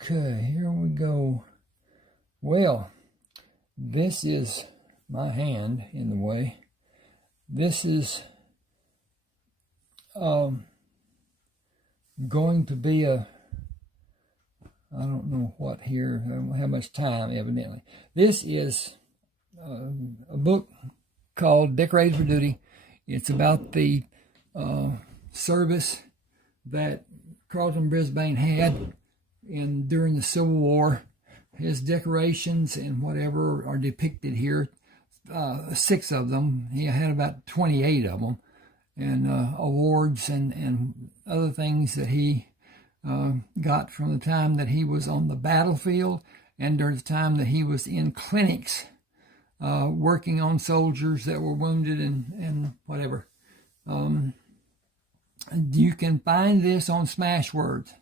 Okay, here we go. Well, this is my hand in the way. This is going to be I don't know what here. I don't have much time, evidently. This is a book called Decorated for Duty. It's about the service that Carlton Brisbane had during the Civil War. His decorations and whatever are depicted here. 6 of them. He had about 28 of them, and awards and other things that he got from the time that he was on the battlefield and during the time that he was in clinics working on soldiers that were wounded and whatever. You can find this on Smashwords,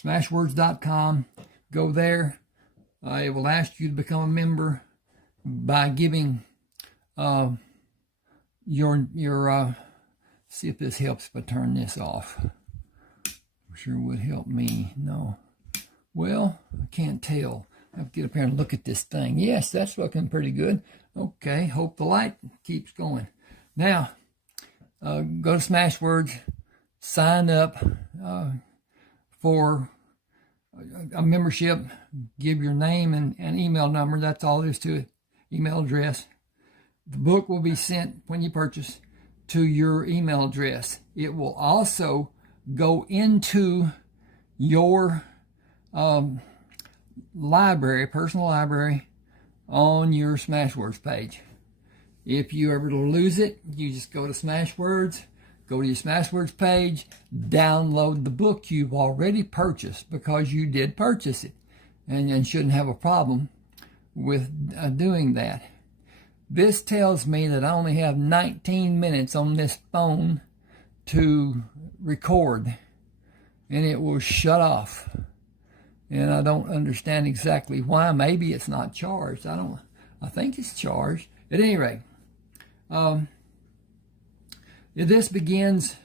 smashwords.com. Go there. It will ask you to become a member by giving your see if this helps if I turn this off. Sure would help me. No. Well, I can't tell. I have to get up here and look at this thing. Yes, that's looking pretty good. Okay, hope the light keeps going. Now, go to Smashwords, sign up for a membership, give your name and email number. That's all there is to it. Email address. The book will be sent when you purchase to your email address. It will also go into your library, personal library, on your Smashwords page. If you ever lose it, you just go to Smashwords, go to your Smashwords page, download the book you've already purchased, because you did purchase it, and shouldn't have a problem with doing that. This tells me that I only have 19 minutes on this phone to record, and it will shut off. And I don't understand exactly why. Maybe it's not charged. I think it's charged. At any rate, this begins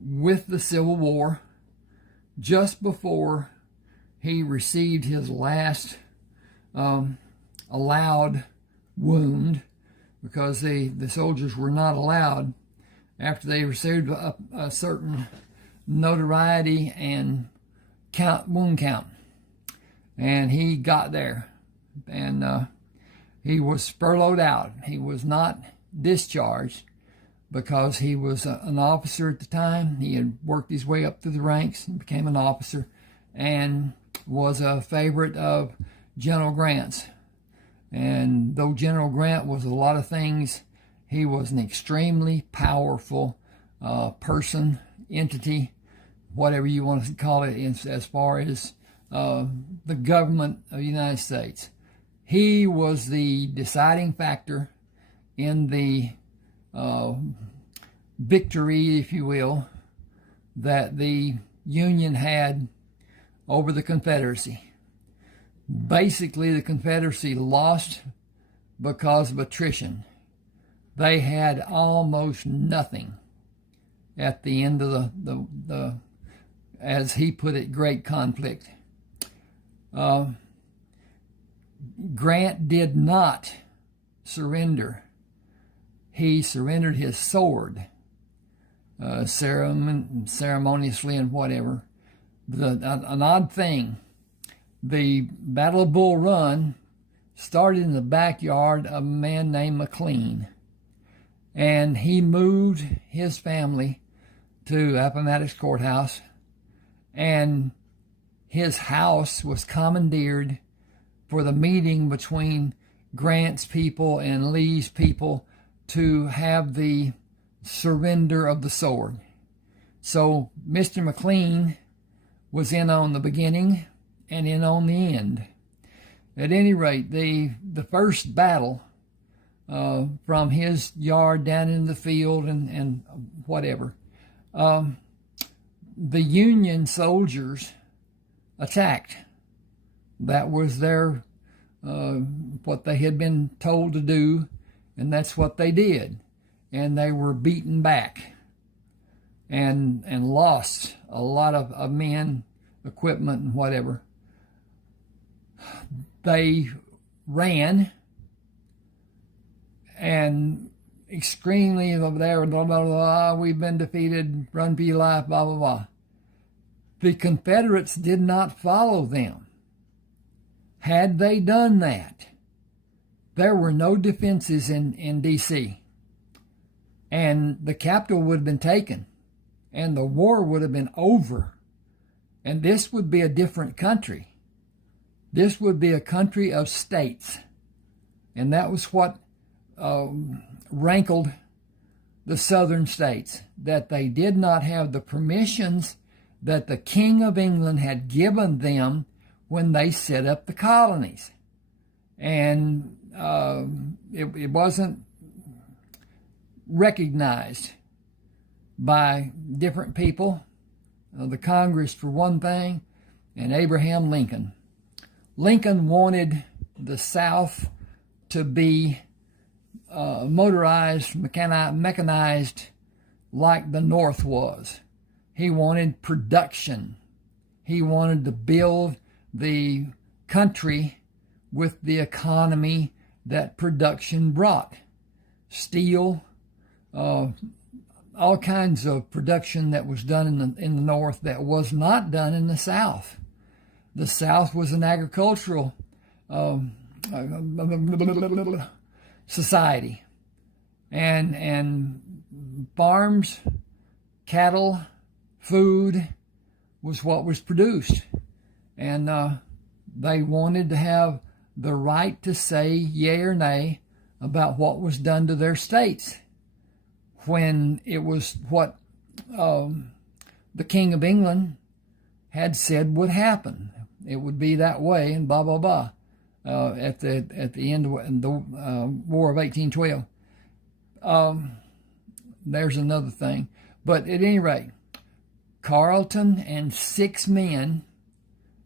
with the Civil War, just before he received his last allowed wound, because the soldiers were not allowed, after they received a certain notoriety and wound count. And he got there, and he was furloughed out. He was not discharged, because he was an officer at the time. He had worked his way up through the ranks and became an officer, and was a favorite of General Grant's. And though General Grant was a lot of things, he was an extremely powerful person, entity, whatever you want to call it, as far as the government of the United States. He was the deciding factor in the victory, if you will, that the Union had over the Confederacy. Basically, the Confederacy lost because of attrition. They had almost nothing at the end of the as he put it, great conflict. Grant did not surrender. He surrendered his sword, ceremoniously and whatever. An odd thing, the Battle of Bull Run started in the backyard of a man named McLean, and he moved his family to Appomattox Courthouse, and his house was commandeered for the meeting between Grant's people and Lee's people to have the surrender of the sword. So Mr. McLean was in on the beginning and in on the end. At any rate, the first battle, from his yard down in the field and whatever, the Union soldiers attacked. That was their what they had been told to do, and that's what they did. And they were beaten back and lost a lot of men, equipment, and whatever. they ran and extremely over there, blah, blah, blah, we've been defeated, run for your life, blah, blah, blah. The Confederates did not follow them. Had they done that, there were no defenses in D.C. And the capital would have been taken, and the war would have been over. And this would be a different country. This would be a country of states. And that was what rankled the southern states, that they did not have the permissions that the King of England had given them when they set up the colonies. And it wasn't recognized by different people, the Congress for one thing, and Abraham Lincoln. Lincoln wanted the South to be motorized, mechanized like the North was. He wanted production. He wanted to build the country with the economy that production brought. Steel, all kinds of production that was done in the North that was not done in the South. The South was an agricultural society, and farms, cattle, food was what was produced, and they wanted to have the right to say yea or nay about what was done to their states when it was what the King of England had said would happen. It would be that way, and blah blah blah. At the end of the War of 1812. There's another thing, but at any rate, Carleton and 6 men.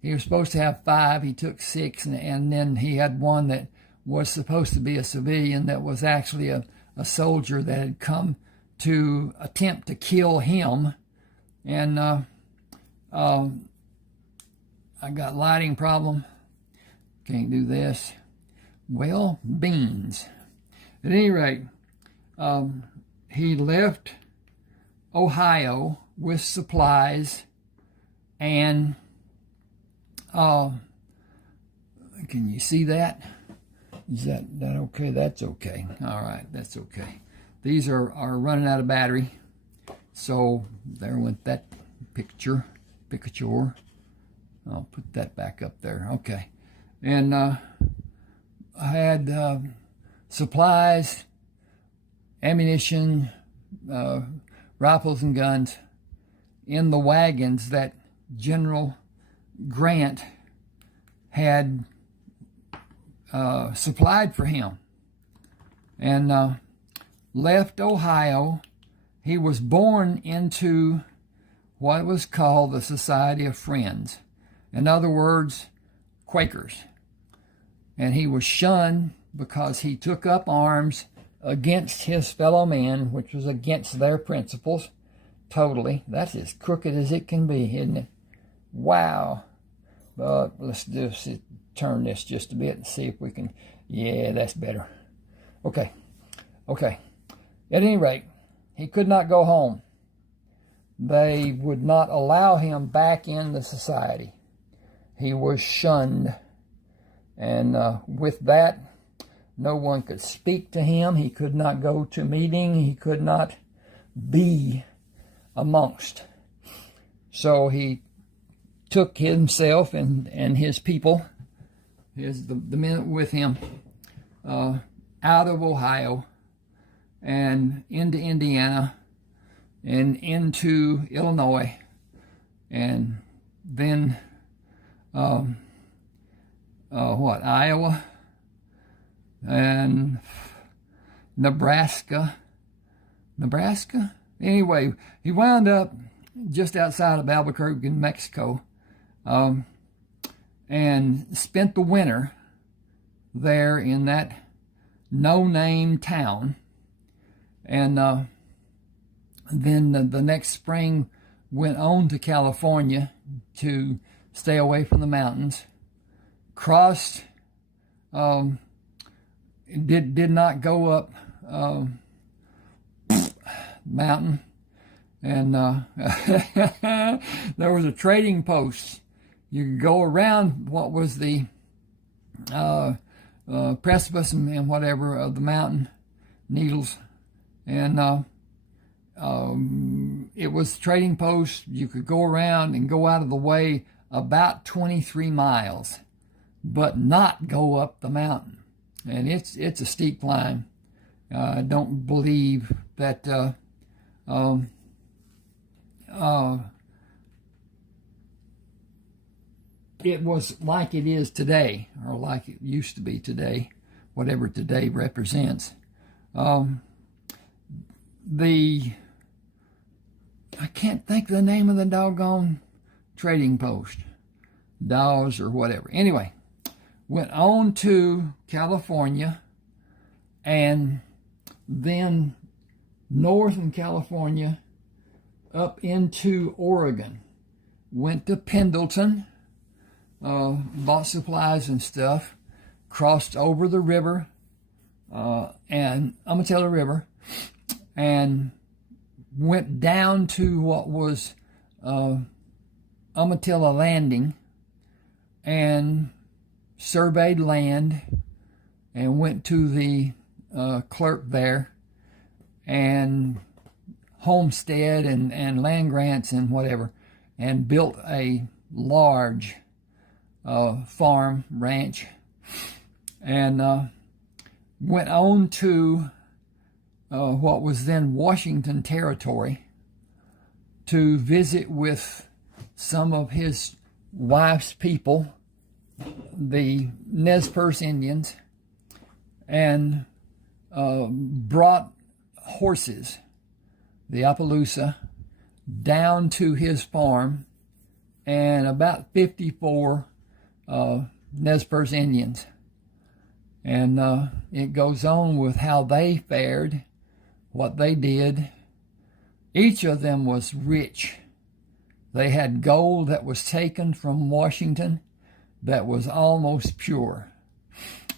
He was supposed to have 5. He took 6, and then he had one that was supposed to be a civilian that was actually a soldier that had come to attempt to kill him. And I got lighting problem. Can't do this. Well, beans. At any rate, he left Ohio with supplies, and can you see that? Is that okay? That's okay. All right, that's okay. These are running out of battery, so there went that picture. I'll put that back up there. Okay. And I had supplies, ammunition, rifles and guns in the wagons that General Grant had supplied for him, and left Ohio. He was born into what was called the Society of Friends. In other words, Quakers. And he was shunned because he took up arms against his fellow men, which was against their principles totally. That's as crooked as it can be, isn't it? Wow. But let's just turn this just a bit and see if we can. Yeah, that's better. Okay. At any rate, he could not go home. They would not allow him back in the society. He was shunned. And with that, no one could speak to him. He could not go to meeting. He could not be amongst. So he took himself and his people, the men with him, out of Ohio and into Indiana and into Illinois, and then Iowa and Nebraska. Anyway, he wound up just outside of Albuquerque, in Mexico, and spent the winter there in that no-name town. And then the next spring went on to California to stay away from the mountains. crossed, did not go up mountain, and there was a trading post. You could go around what was the precipice and whatever of the mountain, Needles, and it was trading post. You could go around and go out of the way about 23 miles, but not go up the mountain. And it's a steep climb. I don't believe that it was like it is today, or like it used to be today, whatever today represents. I can't think of the name of the doggone trading post, Dawes or whatever. Anyway, went on to California, and then north in California up into Oregon. Went to Pendleton, bought supplies and stuff, crossed over the river, and Umatilla River, and went down to what was Umatilla Landing, and surveyed land, and went to the clerk there, and homestead and land grants and whatever, and built a large farm ranch, and went on to what was then Washington Territory to visit with some of his wife's people, the Nez Perce Indians, and brought horses, the Appaloosa, down to his farm, and about 54 Nez Perce Indians. And it goes on with how they fared, what they did. Each of them was rich. They had gold that was taken from Washington that was almost pure.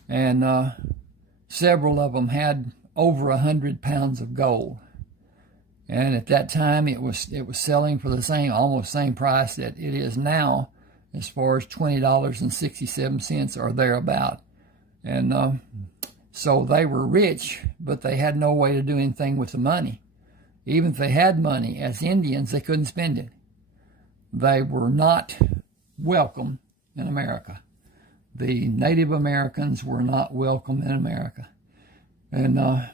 And several of them had over 100 pounds of gold. And at that time, it was selling for the almost same price that it is now, as far as $20.67 or thereabout. And so they were rich, but they had no way to do anything with the money. Even if they had money, as Indians, they couldn't spend it. They were not welcome in America. The Native Americans were not welcome in America. And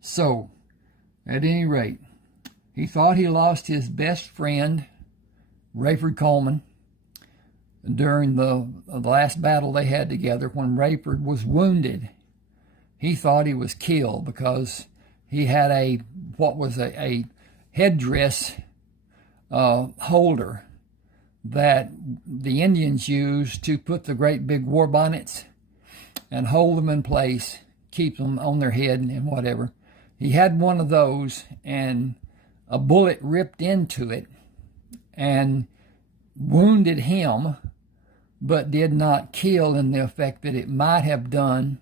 so, at any rate, he thought he lost his best friend, Rayford Coleman, during the last battle they had together. When Rayford was wounded, he thought he was killed because he had a headdress holder that the Indians used to put the great big war bonnets and hold them in place, keep them on their head and whatever. He had one of those, and a bullet ripped into it and wounded him, but did not kill in the effect that it might have done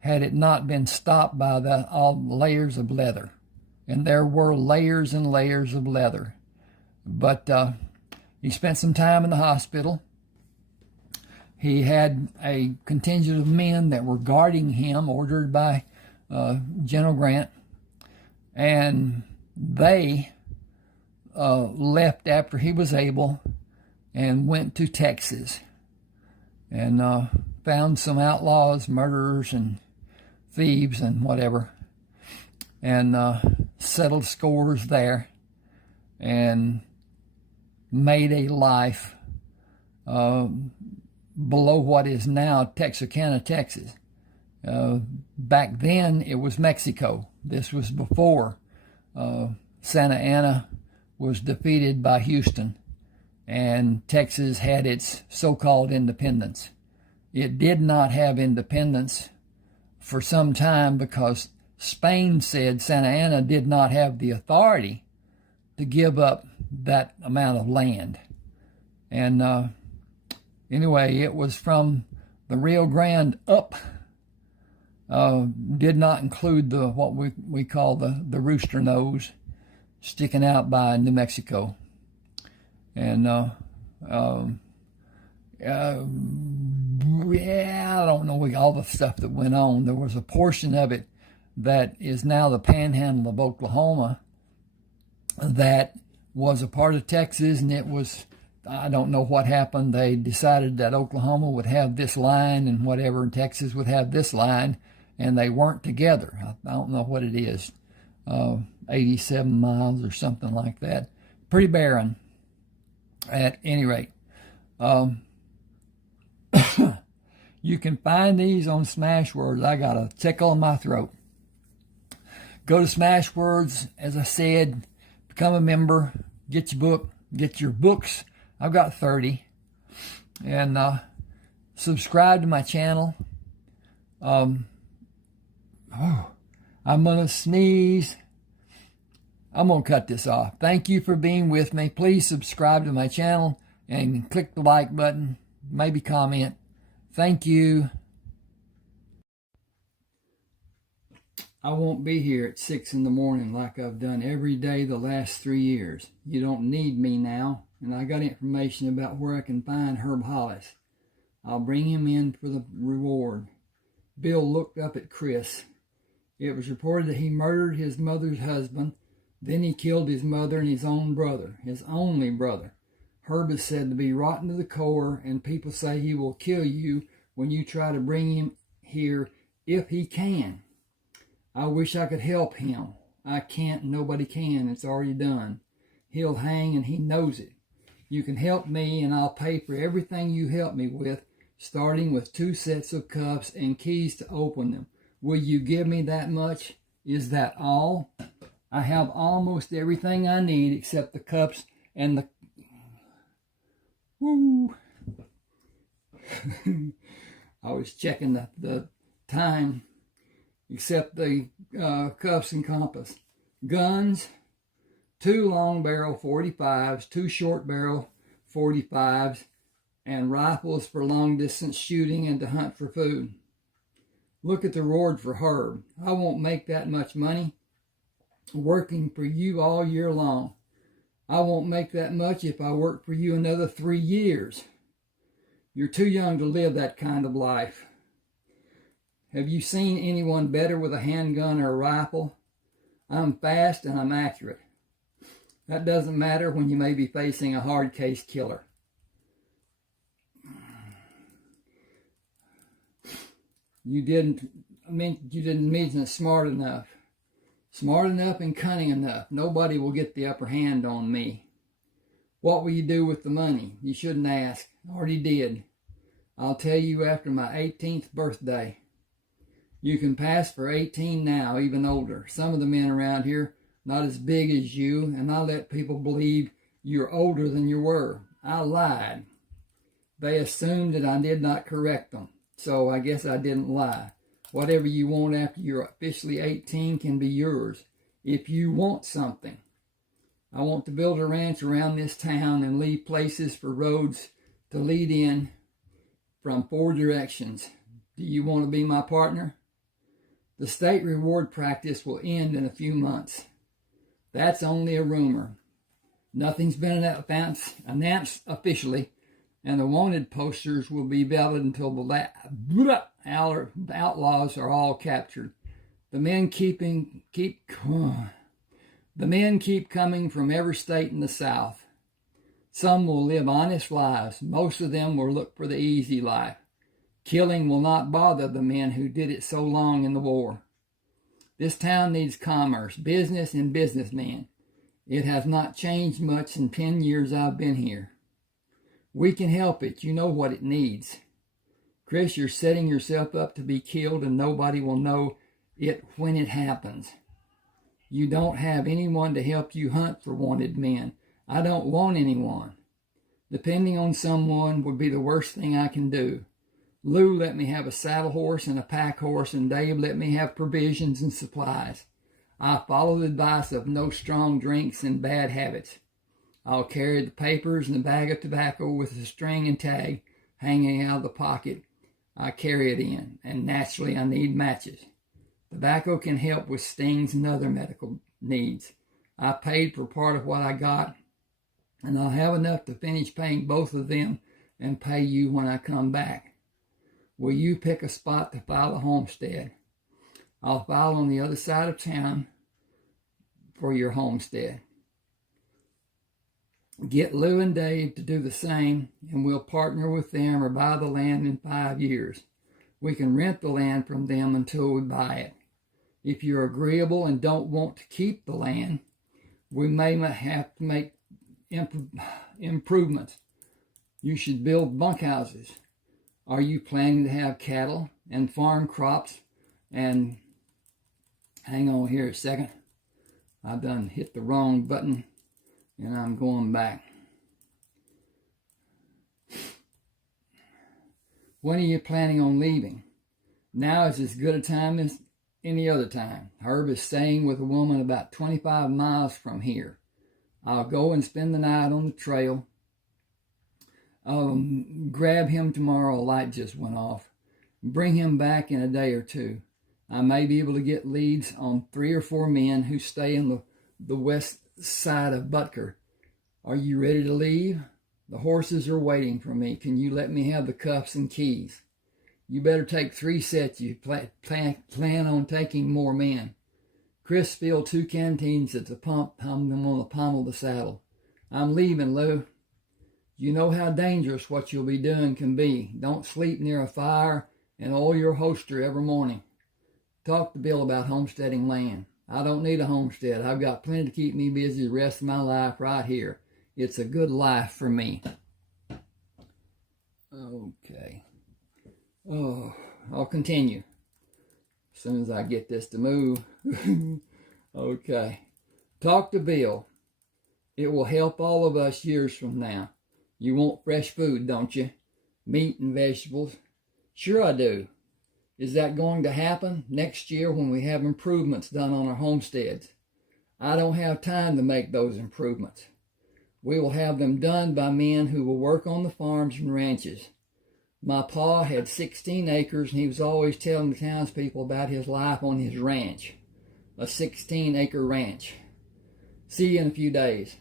had it not been stopped by all the layers of leather. And there were layers and layers of leather. But he spent some time in the hospital. He had a contingent of men that were guarding him, ordered by General Grant. And they left after he was able and went to Texas, and found some outlaws, murderers and thieves and whatever, and settled scores there, and made a life below what is now Texarkana, Texas. Back then it was Mexico. This was before Santa Anna was defeated by Houston, and Texas had its so-called independence. It did not have independence for some time because Spain said Santa Anna did not have the authority to give up that amount of land. And Anyway, it was from the Rio Grande up. Did not include the what we call the rooster nose sticking out by New Mexico. And yeah, I don't know all the stuff that went on. There was a portion of it that is now the panhandle of Oklahoma that was a part of Texas, and it was, I don't know what happened. They decided that Oklahoma would have this line and whatever, and Texas would have this line, and they weren't together. I don't know what it is, 87 miles or something like that. Pretty barren at any rate. You can find these on Smashwords. I got a tickle in my throat. Go to Smashwords, as I said, become a member, get your books. I've got 30. And subscribe to my channel. I'm going to sneeze. I'm going to cut this off. Thank you for being with me. Please subscribe to my channel and click the like button. Maybe comment. Thank you. I won't be here at 6 in the morning like I've done every day the last 3 years. You don't need me now. And I got information about where I can find Herb Hollis. I'll bring him in for the reward. Bill looked up at Chris. It was reported that he murdered his mother's husband. Then he killed his mother and his own brother, his only brother. Herb is said to be rotten to the core, and people say he will kill you when you try to bring him here if he can. I wish I could help him. I can't. Nobody can. It's already done. He'll hang, and he knows it. You can help me, and I'll pay for everything you help me with, starting with 2 sets of cuffs and keys to open them. Will you give me that much? Is that all? I have almost everything I need except the cups and the... Woo! I was checking the time, except the cuffs and compass. Guns, 2 long barrel 45s, 2 short barrel 45s, and rifles for long distance shooting and to hunt for food. Look at the reward for Herb. I won't make that much money working for you all year long. I won't make that much if I work for you another 3 years. You're too young to live that kind of life. Have you seen anyone better with a handgun or a rifle? I'm fast and I'm accurate. That doesn't matter when you may be facing a hard case killer. You didn't mention smart enough. Smart enough and cunning enough. Nobody will get the upper hand on me. What will you do with the money? You shouldn't ask. I already did. I'll tell you after my 18th birthday. You can pass for 18 now, even older. Some of the men around here, not as big as you, and I let people believe you're older than you were. I lied. They assumed that I did not correct them, so I guess I didn't lie. Whatever you want after you're officially 18 can be yours, if you want something. I want to build a ranch around this town and leave places for roads to lead in from 4 directions. Do you want to be my partner? The state reward practice will end in a few months. That's only a rumor. Nothing's been announced officially, and the wanted posters will be valid until the outlaws are all captured. The men keep coming from every state in the South. Some will live honest lives. Most of them will look for the easy life. Killing will not bother the men who did it so long in the war. This town needs commerce, business, and businessmen. It has not changed much in 10 years I've been here. We can help it. You know what it needs. Chris, you're setting yourself up to be killed, and nobody will know it when it happens. You don't have anyone to help you hunt for wanted men. I don't want anyone. Depending on someone would be the worst thing I can do. Lou let me have a saddle horse and a pack horse, and Dave let me have provisions and supplies. I follow the advice of no strong drinks and bad habits. I'll carry the papers and a bag of tobacco with a string and tag hanging out of the pocket I carry it in, and naturally I need matches. Tobacco can help with stings and other medical needs. I paid for part of what I got, and I'll have enough to finish paying both of them and pay you when I come back. Will you pick a spot to file a homestead? I'll file on the other side of town for your homestead. Get Lou and Dave to do the same, and we'll partner with them or buy the land in 5 years. We can rent the land from them until we buy it. If you're agreeable and don't want to keep the land, we may have to make improvements. You should build bunkhouses. Are you planning to have cattle and farm crops? And hang on here a second. I've done hit the wrong button and I'm going back. When are you planning on leaving? Now is as good a time as any other time. Herb is staying with a woman about 25 miles from here. I'll go and spend the night on the trail. Grab him tomorrow. A light just went off. Bring him back in a day or two. I may be able to get leads on 3 or 4 men who stay in the west side of Butker. Are you ready to leave? The horses are waiting for me. Can you let me have the cuffs and keys? You better take 3 sets. You plan on taking more men. Chris filled 2 canteens at the pump, hung them on the pommel of the saddle. I'm leaving, Lou. You know how dangerous what you'll be doing can be. Don't sleep near a fire and oil your holster every morning. Talk to Bill about homesteading land. I don't need a homestead. I've got plenty to keep me busy the rest of my life right here. It's a good life for me. Okay. Oh, I'll continue as soon as I get this to move. Okay. Talk to Bill. It will help all of us years from now. You want fresh food, don't you? Meat and vegetables. Sure I do. Is that going to happen next year when we have improvements done on our homesteads? I don't have time to make those improvements. We will have them done by men who will work on the farms and ranches. My pa had 16 acres, and he was always telling the townspeople about his life on his ranch, a 16-acre ranch. See you in a few days.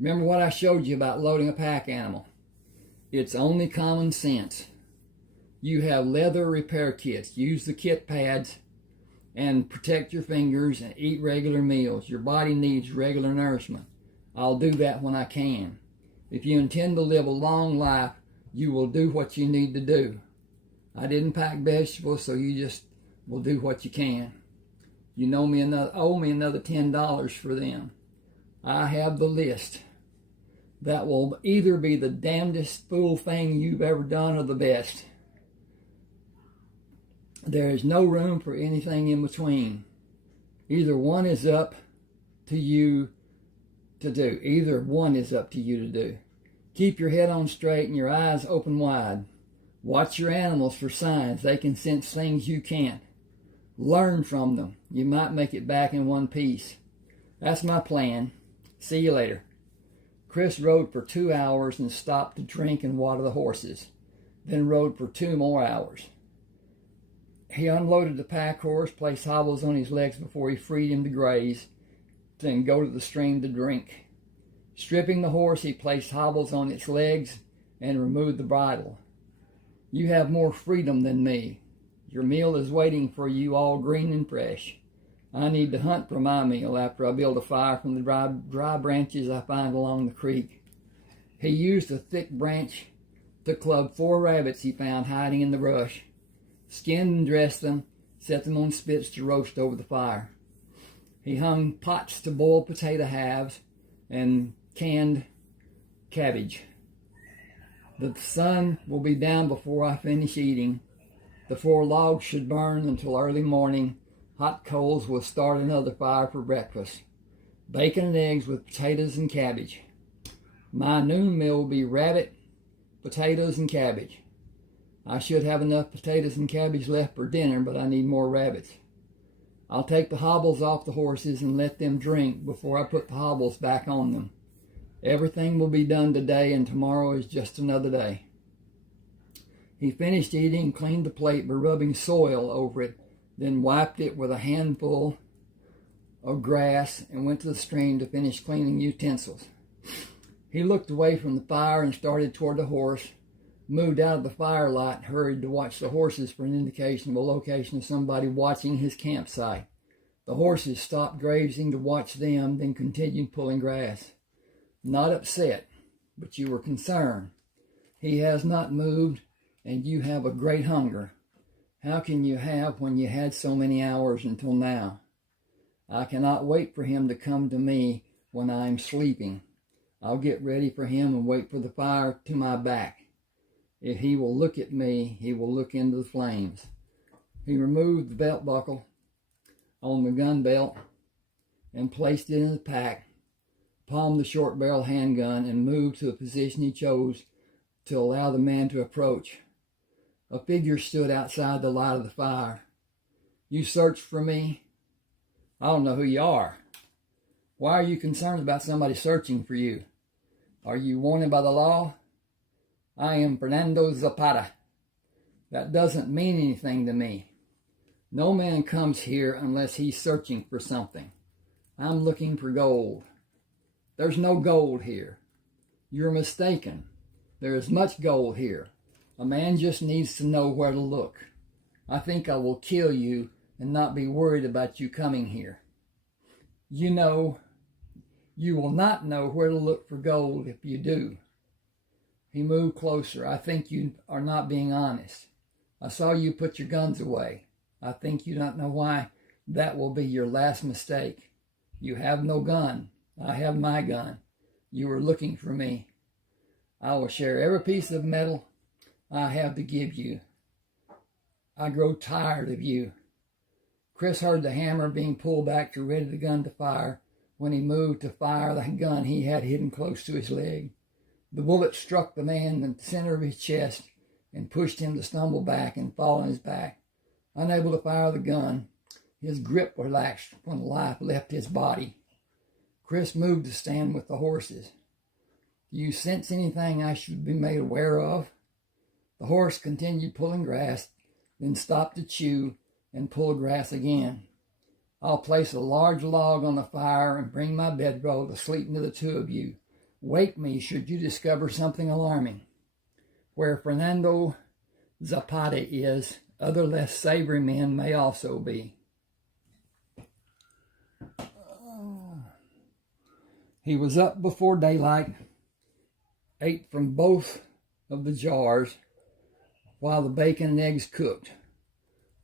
Remember what I showed you about loading a pack animal? It's only common sense. You have leather repair kits. Use the kit pads and protect your fingers and eat regular meals. Your body needs regular nourishment. I'll do that when I can. If you intend to live a long life, you will do what you need to do. I didn't pack vegetables, so you just will do what you can. You owe me another $10 for them. I have the list. That will either be the damnedest fool thing you've ever done or the best. There is no room for anything in between. Either one is up to you to do. Either one is up to you to do. Keep your head on straight and your eyes open wide. Watch your animals for signs. They can sense things you can't. Learn from them. You might make it back in one piece. That's my plan. See you later. Chris rode for 2 hours and stopped to drink and water the horses. Then rode for 2 more hours. He unloaded the pack horse, placed hobbles on his legs before he freed him to graze, then go to the stream to drink. Stripping the horse, he placed hobbles on its legs and removed the bridle. You have more freedom than me. Your meal is waiting for you, all green and fresh. I need to hunt for my meal after I build a fire from the dry branches I find along the creek. He used a thick branch to club 4 rabbits he found hiding in the brush, skinned and dressed them, set them on spits to roast over the fire. He hung pots to boil potato halves and canned cabbage. The sun will be down before I finish eating. The 4 logs should burn until early morning. Hot coals will start another fire for breakfast. Bacon and eggs with potatoes and cabbage. My noon meal will be rabbit, potatoes, and cabbage. I should have enough potatoes and cabbage left for dinner, but I need more rabbits. I'll take the hobbles off the horses and let them drink before I put the hobbles back on them. Everything will be done today, and tomorrow is just another day. He finished eating, cleaned the plate by rubbing soil over it, then wiped it with a handful of grass and went to the stream to finish cleaning utensils. He looked away from the fire and started toward the horse, moved out of the firelight, and hurried to watch the horses for an indication of a location of somebody watching his campsite. The horses stopped grazing to watch them, then continued pulling grass. Not upset, but you were concerned. He has not moved, and you have a great hunger. How can you have when you had so many hours until now? I cannot wait for him to come to me when I am sleeping. I'll get ready for him and wait for the fire to my back. If he will look at me, he will look into the flames. He removed the belt buckle on the gun belt and placed it in the pack, palmed the short barrel handgun, and moved to the position he chose to allow the man to approach. A figure stood outside the light of the fire. You searched for me? I don't know who you are. Why are you concerned about somebody searching for you? Are you wanted by the law? I am Fernando Zapata. That doesn't mean anything to me. No man comes here unless he's searching for something. I'm looking for gold. There's no gold here. You're mistaken. There is much gold here. A man just needs to know where to look. I think I will kill you and not be worried about you coming here. You will not know where to look for gold if you do. He moved closer. I think you are not being honest. I saw you put your guns away. I think you don't know why that will be your last mistake. You have no gun. I have my gun. You were looking for me. I will share every piece of metal I have to give you. I grow tired of you. Chris heard the hammer being pulled back to ready the gun to fire. When he moved to fire the gun he had hidden close to his leg. The bullet struck the man in the center of his chest and pushed him to stumble back and fall on his back. Unable to fire the gun, his grip relaxed when life left his body. Chris moved to stand with the horses. Do you sense anything I should be made aware of? The horse continued pulling grass, then stopped to chew and pull grass again. I'll place a large log on the fire and bring my bedroll to sleep into the two of you. Wake me should you discover something alarming. Where Fernando Zapata is, other less savory men may also be. He was up before daylight, ate from both of the jars while the bacon and eggs cooked.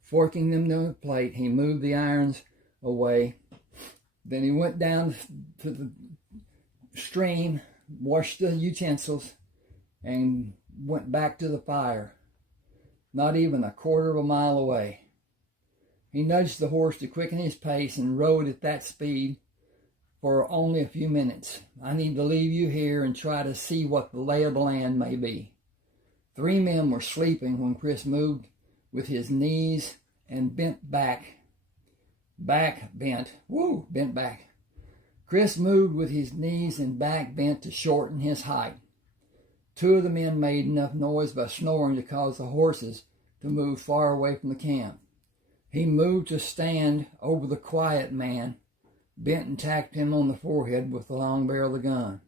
Forking them to a plate, he moved the irons away. Then he went down to the stream, washed the utensils, and went back to the fire, not even a quarter of a mile away. He nudged the horse to quicken his pace and rode at that speed for only a few minutes. I need to leave you here and try to see what the lay of the land may be. 3 men were sleeping when Chris moved with his knees and bent back. Bent back. Chris moved with his knees and back bent to shorten his height. 2 of the men made enough noise by snoring to cause the horses to move far away from the camp. He moved to stand over the quiet man, bent and tapped him on the forehead with the long barrel of the gun.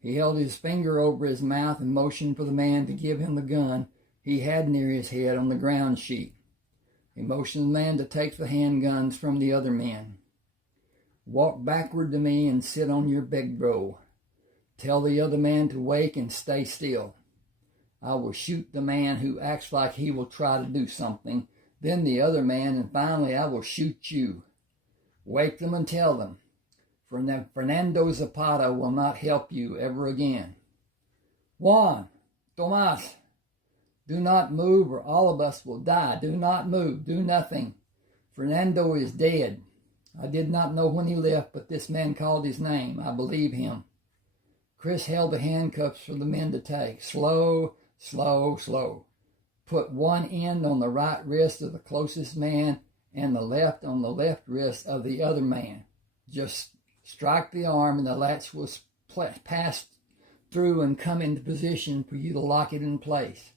He held his finger over his mouth and motioned for the man to give him the gun he had near his head on the ground sheet. He motioned the man to take the handguns from the other men. Walk backward to me and sit on your bedroll. Tell the other man to wake and stay still. I will shoot the man who acts like he will try to do something, then the other man, and finally I will shoot you. Wake them and tell them, Fernando Zapata will not help you ever again. Juan, Tomas, do not move or all of us will die. Do not move. Do nothing. Fernando is dead. I did not know when he left, but this man called his name. I believe him. Chris held the handcuffs for the men to take. Slow, slow, slow. Put one end on the right wrist of the closest man and the left on the left wrist of the other man. Just strike the arm and the latch will pass through and come into position for you to lock it in place.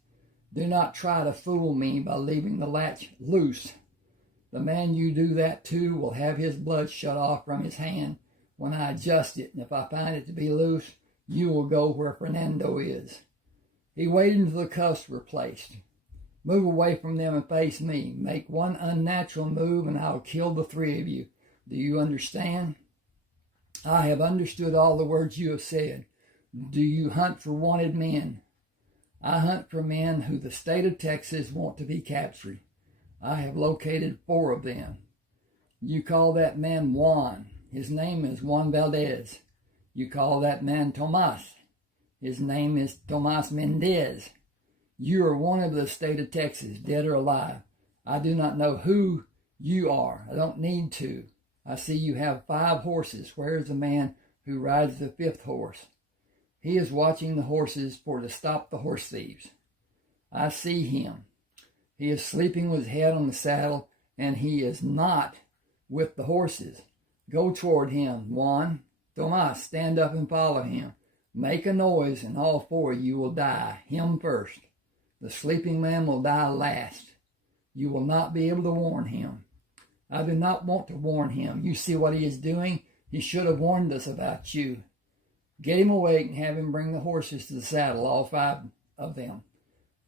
Do not try to fool me by leaving the latch loose. The man you do that to will have his blood shut off from his hand when I adjust it, and if I find it to be loose, you will go where Fernando is. He waited until the cuffs were placed. Move away from them and face me. Make one unnatural move and I will kill the three of you. Do you understand? I have understood all the words you have said. Do you hunt for wanted men? I hunt for men who the state of Texas want to be captured. I have located 4 of them. You call that man Juan. His name is Juan Valdez. You call that man Tomas. His name is Tomas Mendez. You are one of the state of Texas, dead or alive. I do not know who you are. I don't need to. I see you have 5 horses. Where is the man who rides the 5th horse? He is watching the horses for to stop the horse thieves. I see him. He is sleeping with his head on the saddle, and he is not with the horses. Go toward him, Juan. Tomas, stand up and follow him. Make a noise, and all 4 of you will die. Him first. The sleeping man will die last. You will not be able to warn him. I do not want to warn him. You see what he is doing? He should have warned us about you. Get him awake and have him bring the horses to the saddle, all 5 of them.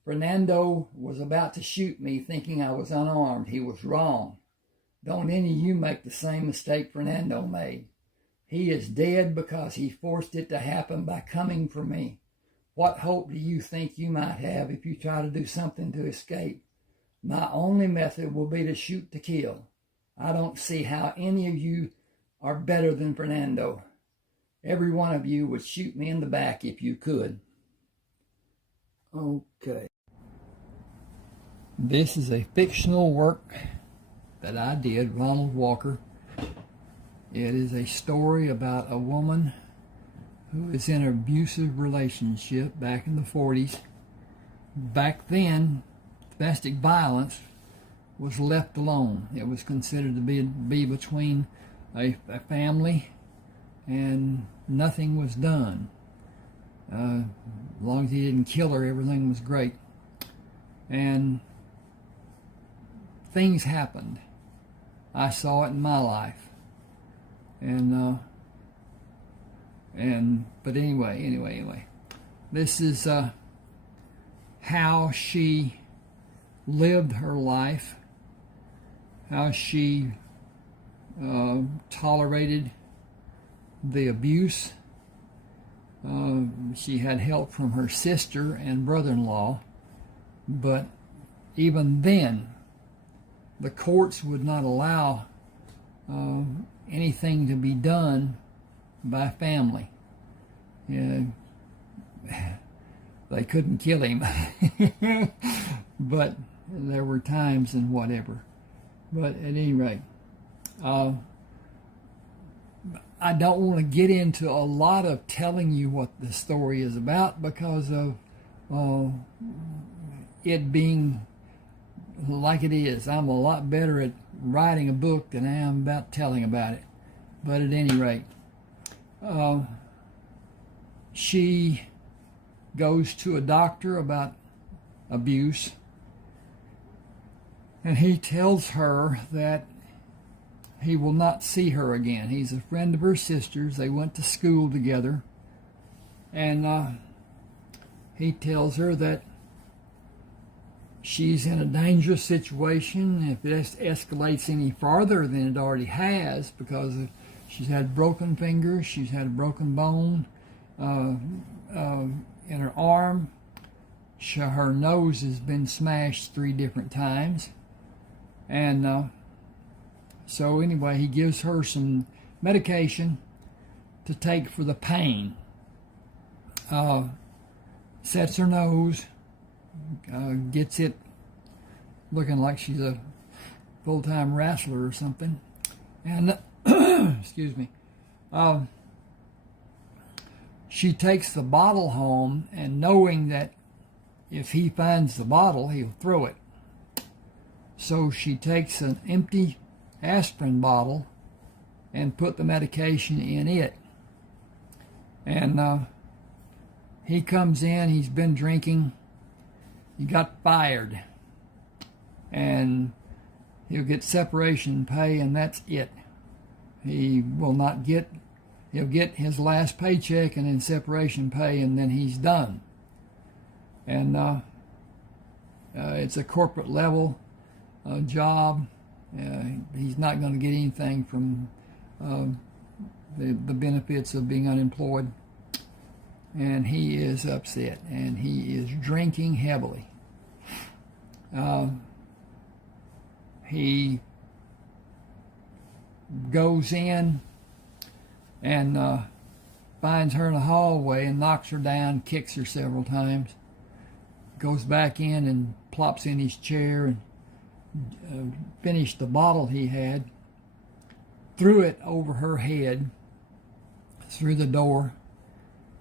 Fernando was about to shoot me thinking I was unarmed. He was wrong. Don't any of you make the same mistake Fernando made. He is dead because he forced it to happen by coming for me. What hope do you think you might have if you try to do something to escape? My only method will be to shoot to kill. I don't see how any of you are better than Fernando. Every one of you would shoot me in the back if you could. Okay. This is a fictional work that I did, Ronald Walker. It is a story about a woman who is in an abusive relationship back in the 40s. Back then, domestic violence was left alone. It was considered to be between a family, and nothing was done. As long as he didn't kill her, everything was great. And things happened. I saw it in my life. But anyway. This is how she lived her life, how she tolerated the abuse. She had help from her sister and brother-in-law, but even then, the courts would not allow anything to be done by family. They couldn't kill him, but there were times and whatever. But at any rate, I don't want to get into a lot of telling you what the story is about because of it being like it is. I'm a lot better at writing a book than I am about telling about it. But at any rate, she goes to a doctor about abuse, and he tells her that he will not see her again. He's a friend of her sister's. They went to school together, and he tells her that she's in a dangerous situation. If it escalates any farther than it already has, because she's had broken fingers, she's had a broken bone in her arm, her nose has been smashed 3 different times, and so anyway, he gives her some medication to take for the pain. Sets her nose, gets it looking like she's a full-time wrestler or something, and excuse me, she takes the bottle home, and knowing that if he finds the bottle, he'll throw it. So she takes an empty aspirin bottle and put the medication in it. And he comes in, he's been drinking, he got fired, and he'll get separation pay, and that's it. He will not get, he'll get his last paycheck and then separation pay, and then he's done. And it's a corporate level job. He's not going to get anything from the benefits of being unemployed. And he is upset, and he is drinking heavily. He goes in and finds her in the hallway and knocks her down, kicks her several times. Goes back in and plops in his chair and finished the bottle he had, threw it over her head through the door,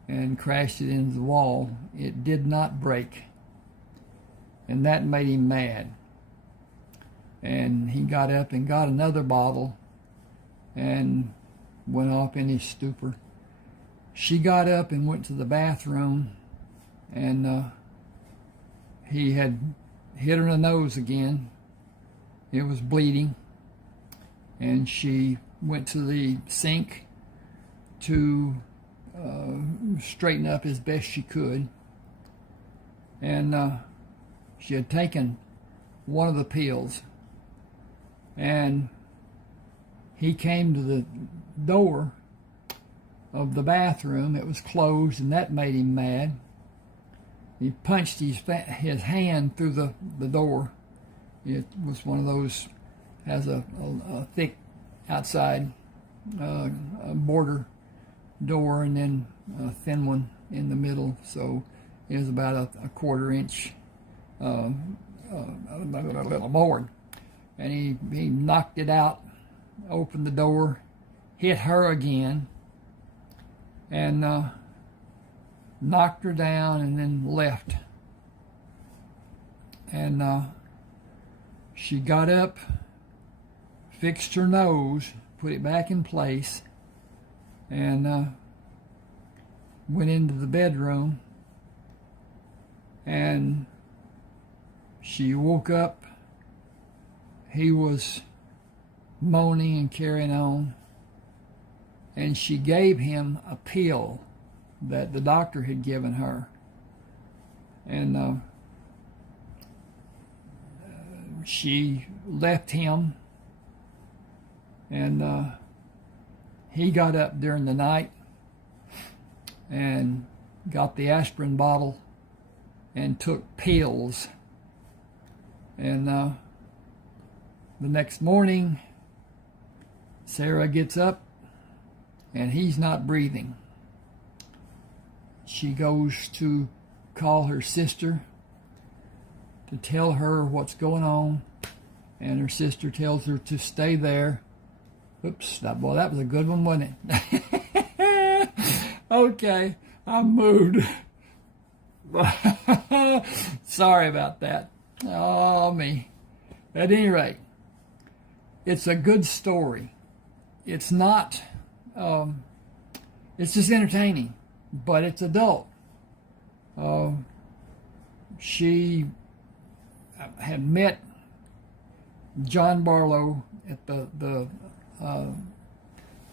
and crashed it into the wall. It did not break, and that made him mad. And he got up and got another bottle and went off in his stupor. She got up and went to the bathroom, and he had hit her in the nose again. It was bleeding, and she went to the sink to straighten up as best she could. And she had taken one of the pills, and he came to the door of the bathroom. It was closed, and that made him mad. He punched his hand through the door. It was one of those, has a thick outside border door, and then a thin one in the middle, so it was about a quarter-inch board. And he knocked it out, opened the door, hit her again, and knocked her down, and then left. And she got up, fixed her nose, put it back in place, and went into the bedroom. And she woke up. He was moaning and carrying on. And she gave him a pill that the doctor had given her. And she left him. And he got up during the night and got the aspirin bottle and took pills. And the next morning, Sarah gets up and he's not breathing. She goes to call her sister to tell her what's going on, and her sister tells her to stay there. Oops, that was a good one, wasn't it? Okay, I moved. Sorry about that. Oh, me. At any rate, it's a good story. It's not, it's just entertaining, but it's adult. She had met John Barlow at the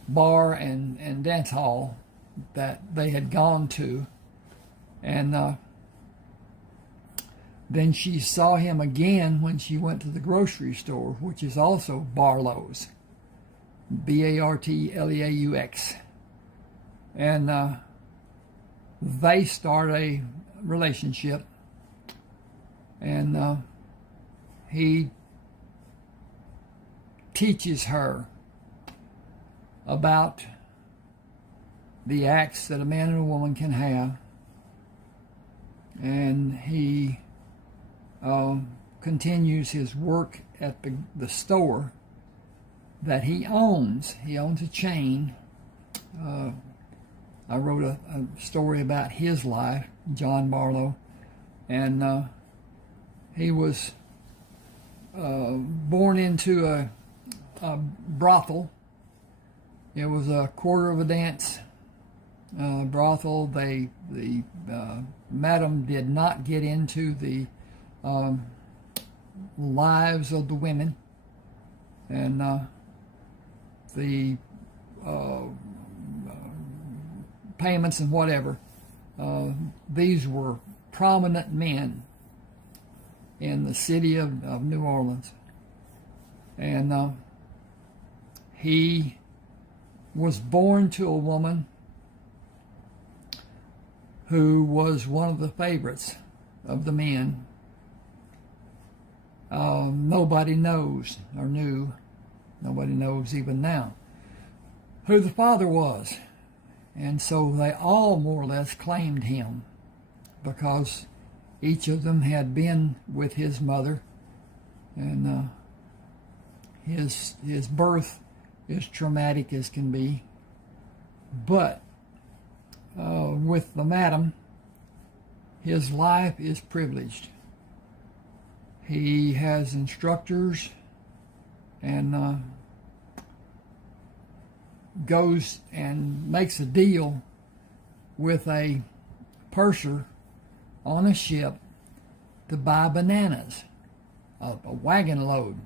bar and dance hall that they had gone to, and then she saw him again when she went to the grocery store, which is also Barlow's, Bartleaux, and they start a relationship, and he teaches her about the acts that a man and a woman can have, and he continues his work at the store that he owns. He owns a chain. I wrote a story about his life, John Barlow, and he was born into a brothel. It was a quarter of a dance brothel. The madam did not get into the lives of the women and the payments and whatever. These were prominent men in the city of New Orleans. And he was born to a woman who was one of the favorites of the men. Nobody knows or knew, nobody knows even now, who the father was. And so they all more or less claimed him because each of them had been with his mother, and his birth is traumatic as can be. But with the madam, his life is privileged. He has instructors and goes and makes a deal with a purser on a ship to buy bananas, a wagon load.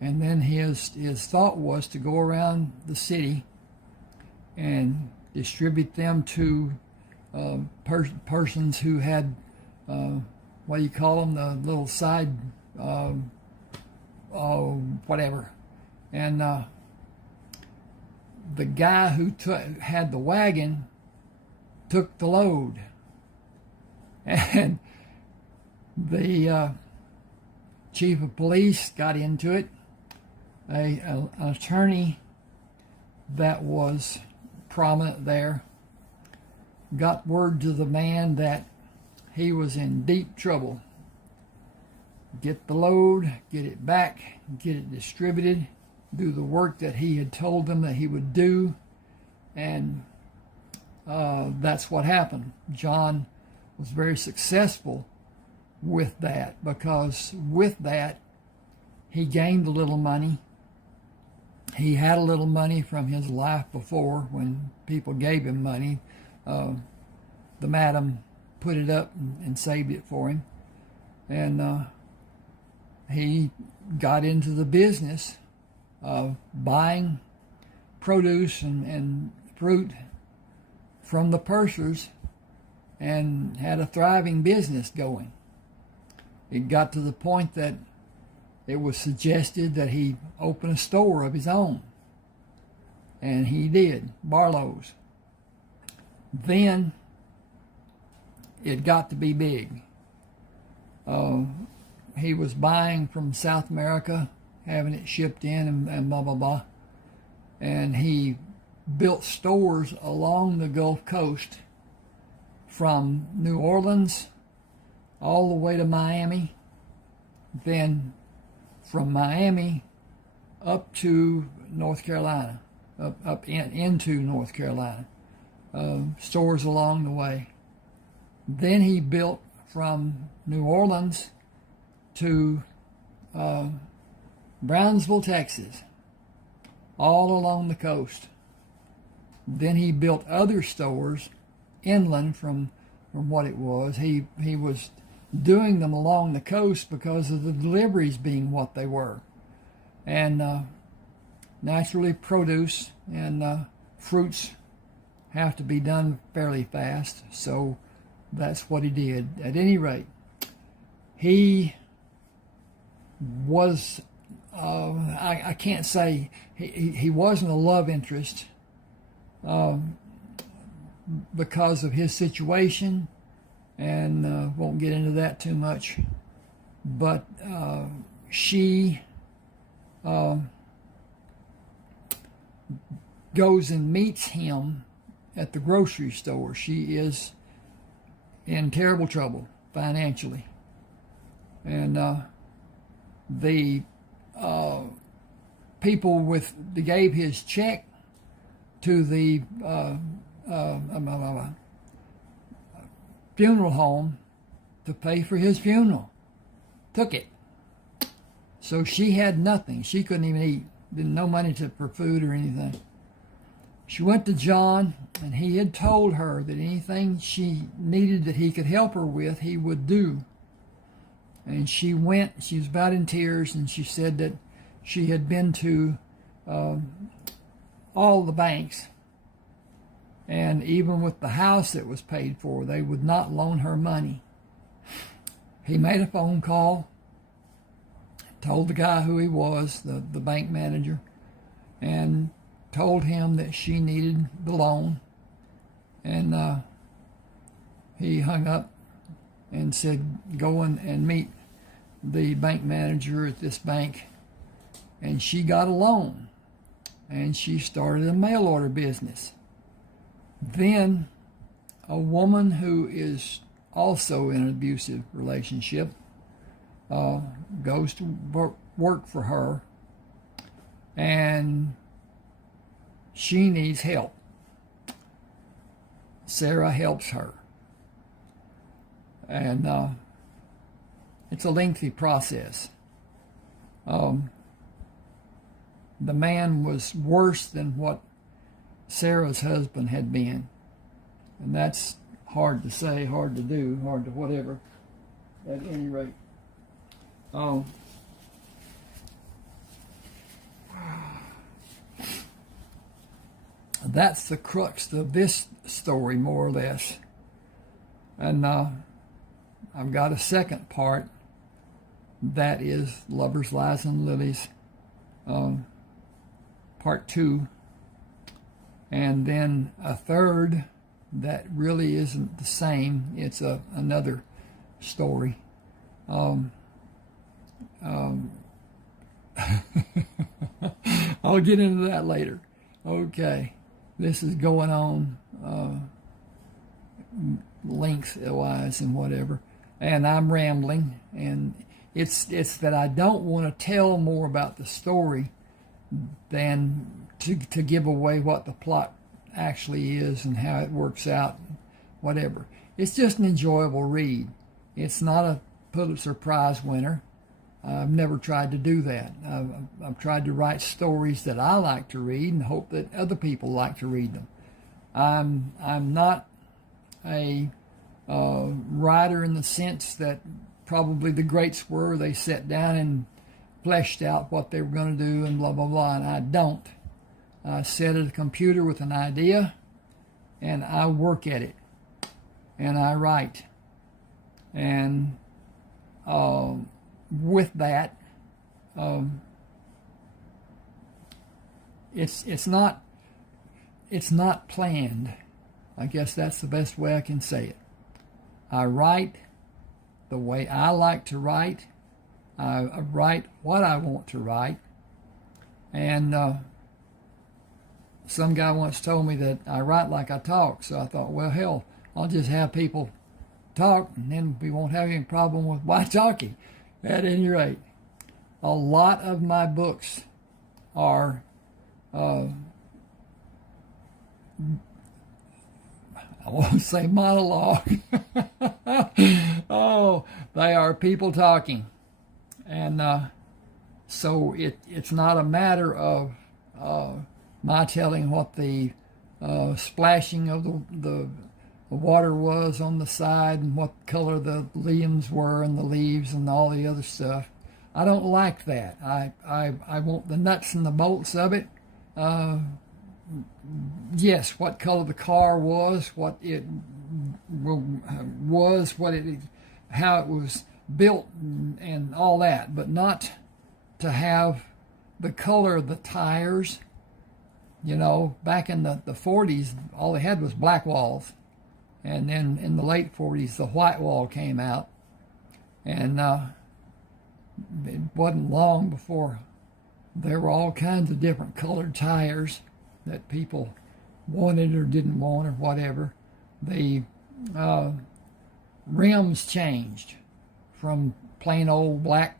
And then his thought was to go around the city and distribute them to persons who had, what do you call them, the little side, whatever. And the guy who had the wagon took the load. And the chief of police got into it. An attorney that was prominent there got word to the man that he was in deep trouble. Get the load, get it back, get it distributed, do the work that he had told them that he would do, and that's what happened. John was very successful with that, because with that he gained a little money. He had a little money from his life before when people gave him money. The madam put it up and saved it for him, and he got into the business of buying produce and fruit from the pursers and had a thriving business going. It got to the point that it was suggested that he open a store of his own. And he did, Barlow's. Then it got to be big. He was buying from South America, having it shipped in and blah, blah, blah. And he built stores along the Gulf Coast from New Orleans all the way to Miami. Then from Miami up to North Carolina, into North Carolina, stores along the way. Then he built from New Orleans to Brownsville, Texas, all along the coast. Then he built other stores inland from what it was. He was doing them along the coast because of the deliveries being what they were. And naturally produce and fruits have to be done fairly fast, so that's what he did. At any rate, he was, I can't say, he wasn't a love interest because of his situation, and won't get into that too much, but she goes and meets him at the grocery store. She is in terrible trouble financially, and the people that gave his check to the funeral home to pay for his funeral took it. So she had nothing. She couldn't even eat. No money for food or anything. She went to John, and he had told her that anything she needed that he could help her with, he would do. And she went, she was about in tears, and she said that she had been to all the banks, and even with the house that was paid for, they would not loan her money. He made a phone call, told the guy who he was, the bank manager, and told him that she needed the loan. And he hung up and said, go and meet the bank manager at this bank. And she got a loan, and she started a mail order business. Then a woman who is also in an abusive relationship goes to work for her, and she needs help. Sarah helps her, and it's a lengthy process. The man was worse than what Sarah's husband had been, and that's hard to say, hard to do, hard to whatever. At any rate, that's the crux of this story, more or less. And I've got a second part that is Lovers, Lies, and Lilies, part 2. And then a third that really isn't the same. It's another story. I'll get into that later. Okay, this is going on length-wise and whatever, and I'm rambling, and it's that I don't want to tell more about the story than to give away what the plot actually is and how it works out, whatever. It's just an enjoyable read. It's not a Pulitzer Prize winner. I've never tried to do that. I've tried to write stories that I like to read and hope that other people like to read them. I'm not a writer in the sense that probably the greats were. They sat down and fleshed out what they were going to do and blah, blah, blah, and I don't. I sit at a computer with an idea, and I work at it, and I write. And with that, it's not planned. I guess that's the best way I can say it. I write the way I like to write. I write what I want to write. And some guy once told me that I write like I talk. So I thought, well, hell, I'll just have people talk, and then we won't have any problem with my talking. At any rate, a lot of my books are I won't say monologue. Oh, they are people talking. And so it's not a matter of my telling what the splashing of the water was on the side and what color the limbs were and the leaves and all the other stuff. I don't like that. I want the nuts and the bolts of it. Yes, what color the car was, what it was, how it was built, and all that, but not to have the color of the tires. You know, back in the 40s, all they had was black walls. And then in the late 40s, the white wall came out. And it wasn't long before there were all kinds of different colored tires that people wanted or didn't want or whatever. The rims changed from plain old black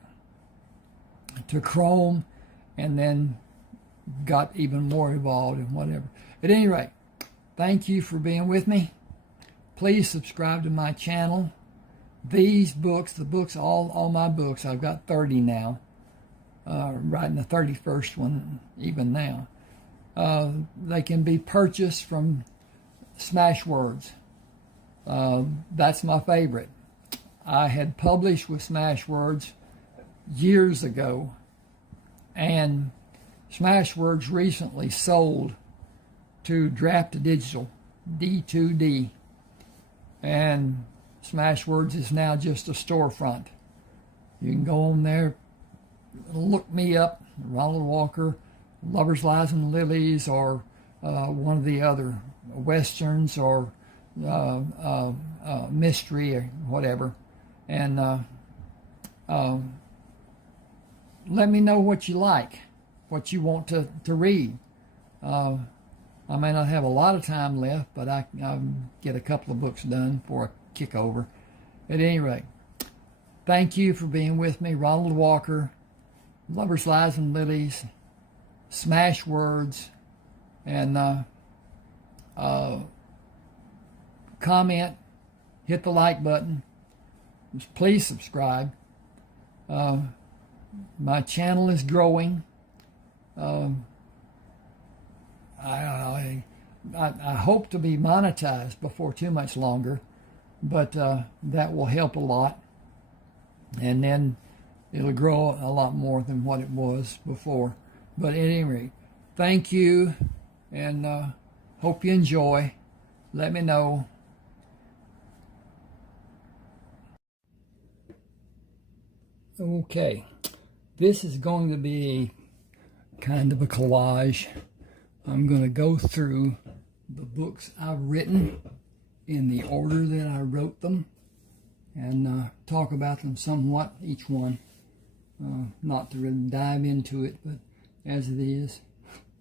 to chrome, and then got even more involved in whatever. At any rate, thank you for being with me. Please subscribe to my channel. These books, all my books, I've got 30 now, writing the 31st one even now. They can be purchased from Smashwords. That's my favorite. I had published with Smashwords years ago, and Smashwords recently sold to Draft Digital, D2D, and Smashwords is now just a storefront. You can go on there, look me up, Ronald Walker, Lovers, Lies, and Lilies, or one of the other Westerns, or mystery, or whatever, and let me know what you like, what you want to read. I may not have a lot of time left, but I get a couple of books done for a kick over. At any rate, thank you for being with me. Ronald Walker, Lovers, Lies, and Lilies, Smashwords, and comment, hit the like button. Please subscribe. My channel is growing. I hope to be monetized before too much longer, but that will help a lot, and then it'll grow a lot more than what it was before. But at any rate, thank you, and hope you enjoy. Let me know. Okay, this is going to be kind of a collage. I'm going to go through the books I've written in the order that I wrote them, and talk about them somewhat, each one. Not to really dive into it, but as it is.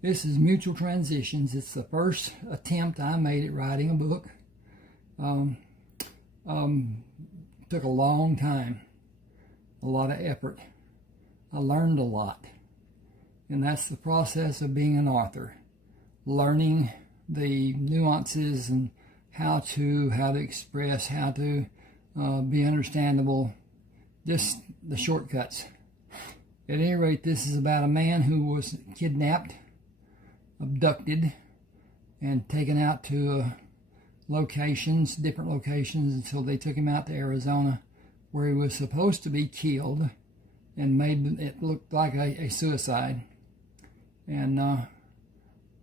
This is Mutual Transitions. It's the first attempt I made at writing a book. Took a long time, a lot of effort. I learned a lot, and that's the process of being an author. Learning the nuances and how to express, how to be understandable, just the shortcuts. At any rate, this is about a man who was kidnapped, abducted, and taken out to locations, different locations, until they took him out to Arizona, where he was supposed to be killed, and made it look like a suicide. And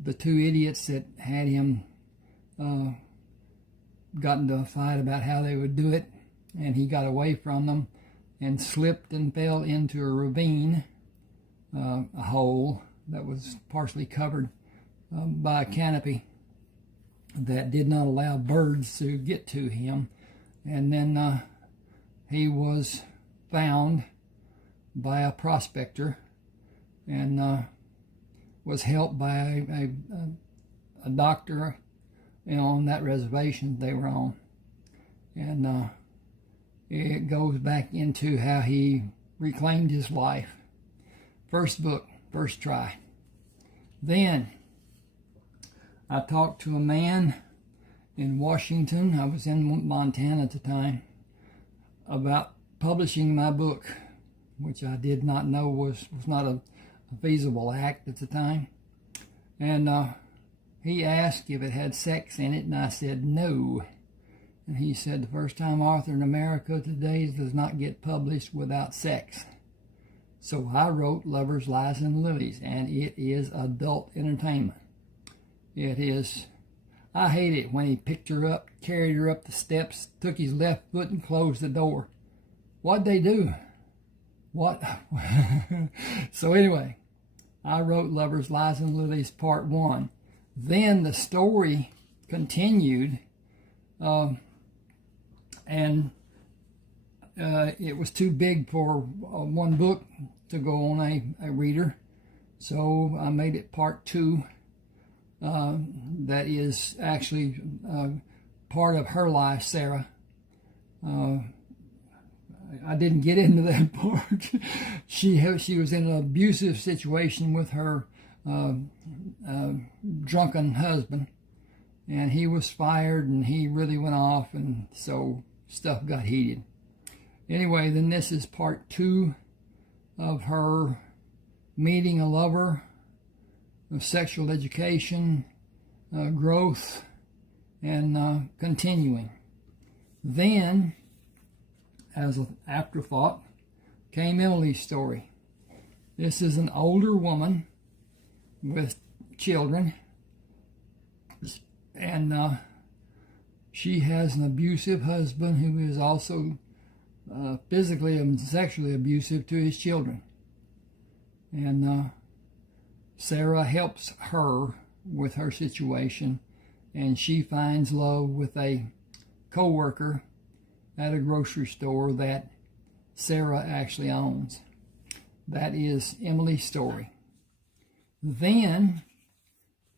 the two idiots that had him got into a fight about how they would do it, and he got away from them and slipped and fell into a ravine, a hole that was partially covered by a canopy that did not allow birds to get to him. And then he was found by a prospector, and was helped by a doctor, on that reservation they were on. And it goes back into how he reclaimed his life. First book, first try. Then I talked to a man in Washington, I was in Montana at the time, about publishing my book, which I did not know was not a feasible act at the time. And he asked if it had sex in it, and I said no. And he said, the first time author in America today does not get published without sex. So I wrote Lovers, Lies, and Lilies, and it is adult entertainment. It is. I hate it when he picked her up, carried her up the steps, took his left foot and closed the door. What'd they do? What? So anyway, I wrote Lovers, Lies, and Lilies Part 1. Then the story continued, and it was too big for one book to go on a reader. So I made it Part 2. That is actually part of her life, Sarah. I didn't get into that part. She was in an abusive situation with her drunken husband, and he was fired, and he really went off, and so stuff got heated. Anyway, then this is Part 2 of her meeting a lover, of sexual education, growth, and continuing. Then as an afterthought came Emily's story. This is an older woman with children, and she has an abusive husband who is also physically and sexually abusive to his children. And Sarah helps her with her situation, and she finds love with a co-worker at a grocery store that Sarah actually owns. That is Emily's story. Then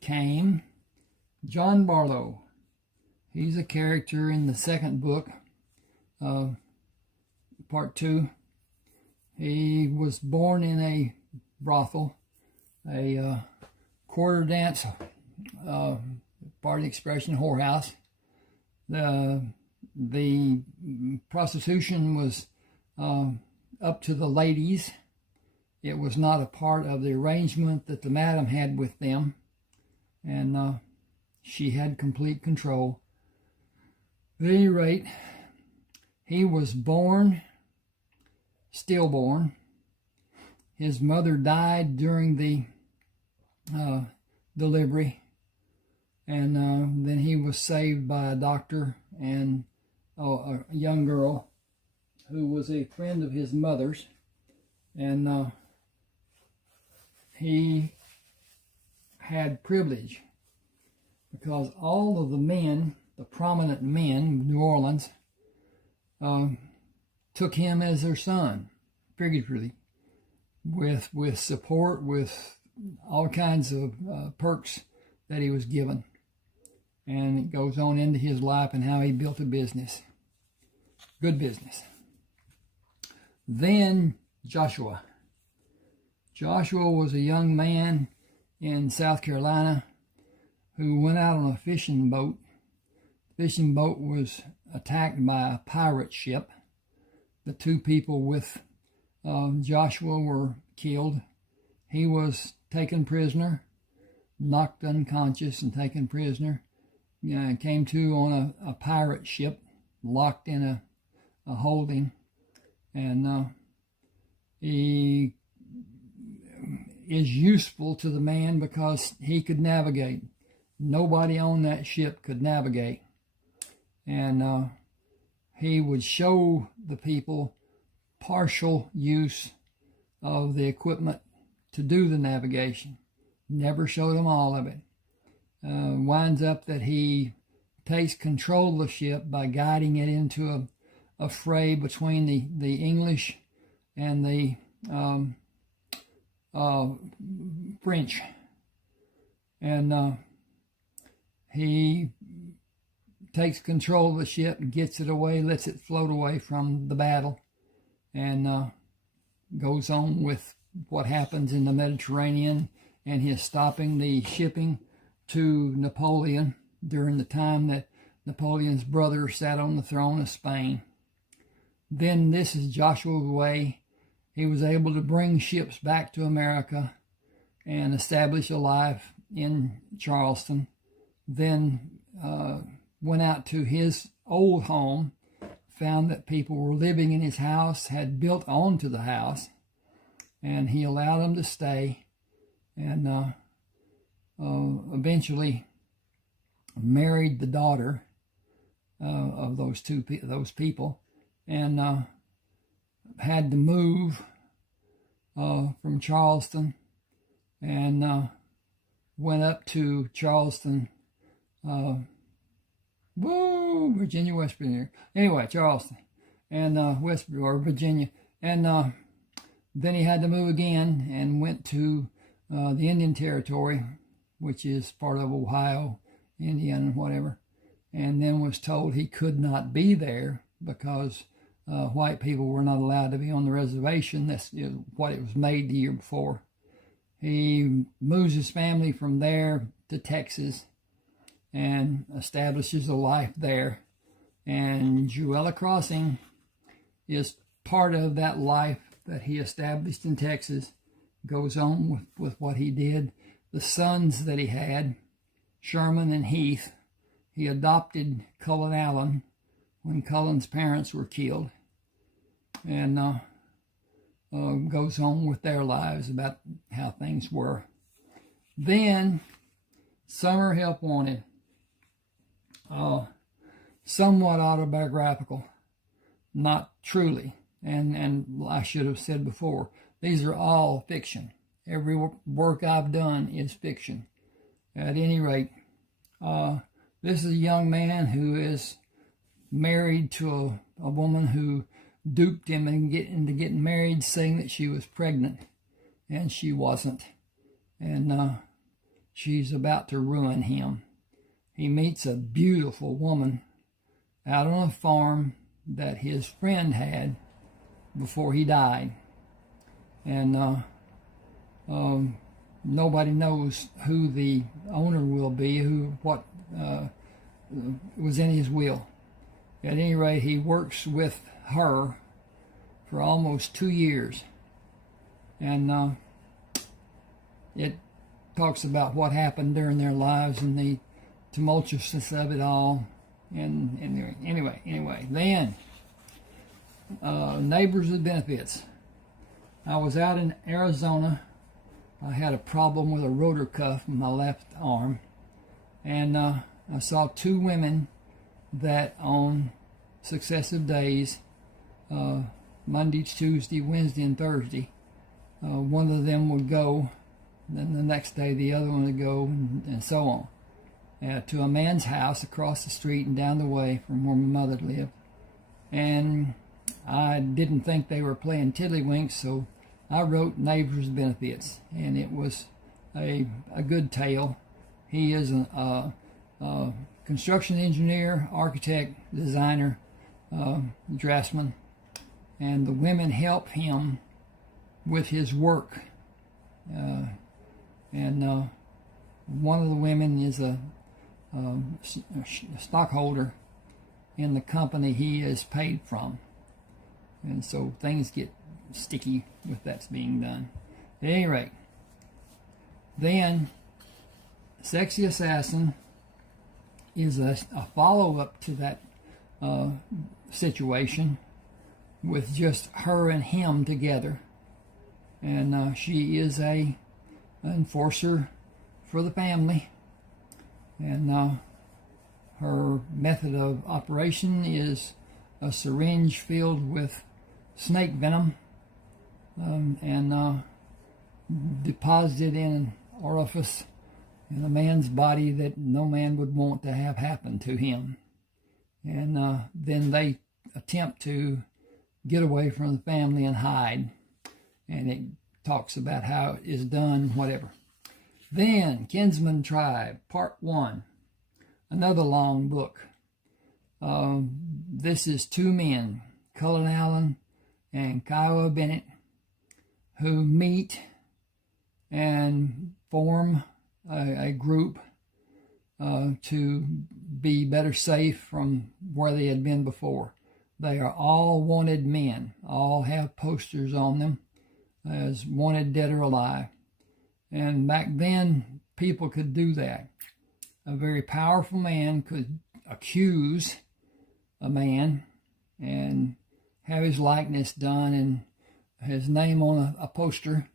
came John Barlow. He's a character in the second book, part 2. He was born in a brothel, a quarter dance, pardon the expression, whorehouse. The prostitution was up to the ladies. It was not a part of the arrangement that the madam had with them, and she had complete control. At any rate, he was born, stillborn. His mother died during the delivery, and then he was saved by a doctor and a young girl who was a friend of his mother's, and he had privilege because all of the men, the prominent men of New Orleans, took him as their son, figuratively, with support, with all kinds of perks that he was given. And it goes on into his life and how he built a business, good business. Then Joshua. Joshua was a young man in South Carolina who went out on a fishing boat. The fishing boat was attacked by a pirate ship. The 2 people with Joshua were killed. He was taken prisoner, knocked unconscious and taken prisoner. Came to on a pirate ship, locked in a holding, and he is useful to the man because he could navigate. Nobody on that ship could navigate, and he would show the people partial use of the equipment to do the navigation. Never showed them all of it. Winds up that he takes control of the ship by guiding it into a fray between the English and the French. And he takes control of the ship, gets it away, lets it float away from the battle, and goes on with what happens in the Mediterranean and his stopping the shipping to Napoleon during the time that Napoleon's brother sat on the throne of Spain. Then this is Joshua's way. He was able to bring ships back to America and establish a life in Charleston. Then went out to his old home, found that people were living in his house, had built onto the house, and he allowed them to stay, and eventually married the daughter of those people, and had to move from Charleston, and went up to Charleston, Virginia, West Virginia. Anyway, Charleston and Virginia, and then he had to move again and went to the Indian Territory, which is part of Ohio, Indiana, and whatever, and then was told he could not be there because white people were not allowed to be on the reservation. That's what it was made the year before. He moves his family from there to Texas and establishes a life there. And Jewella Crossing is part of that life that he established in Texas. Goes on with what he did. The sons that he had, Sherman and Heath, he adopted Cullen Allen when Cullen's parents were killed. and goes on with their lives about how things were. Then, Summer Help Wanted, somewhat autobiographical, not truly, and I should have said before, these are all fiction. Every work I've done is fiction. At any rate, this is a young man who is married to a woman who duped him into getting married, saying that she was pregnant, and she wasn't. And she's about to ruin him. He meets a beautiful woman out on a farm that his friend had before he died. And nobody knows who the owner will be, what was in his will. At any rate, he works with her for almost 2 years. And it talks about what happened during their lives and the tumultuousness of it all. And anyway, then Neighbors with Benefits. I was out in Arizona. I had a problem with a rotor cuff in my left arm, and I saw 2 women that on successive days, Monday, Tuesday, Wednesday, and Thursday, one of them would go, then the next day the other one would go, and so on, to a man's house across the street and down the way from where my mother lived. And I didn't think they were playing tiddlywinks, so I wrote Neighbors with Benefits, and it was a good tale. He is a construction engineer, architect, designer, draftsman, and the women help him with his work. And one of the women is a stockholder in the company he is paid from. And so things get sticky with that's being done. At any rate, then Sexy Assassin is a follow-up to that situation with just her and him together. And she is an enforcer for the family. And her method of operation is a syringe filled with snake venom and deposited in an orifice in a man's body that no man would want to have happen to him. And then they attempt to get away from the family and hide. And it talks about how it is done, whatever. Then, Kinsman Tribe, Part 1. Another long book. This is 2 men, Cullen Allen and Kiowa Bennett, who meet and form a group to be better safe from where they had been before. They are all wanted men, all have posters on them as wanted dead or alive. And back then, people could do that. A very powerful man could accuse a man and have his likeness done and his name on a poster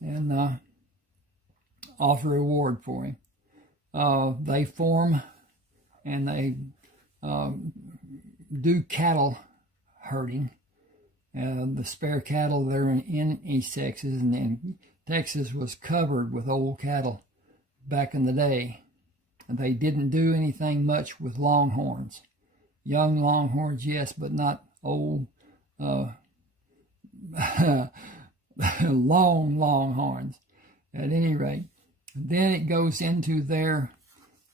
and offer a reward for him. They form and they do cattle herding. The spare cattle there in East Texas, and then Texas was covered with old cattle back in the day. They didn't do anything much with longhorns. Young longhorns, yes, but not old, long longhorns. At any rate, then it goes into their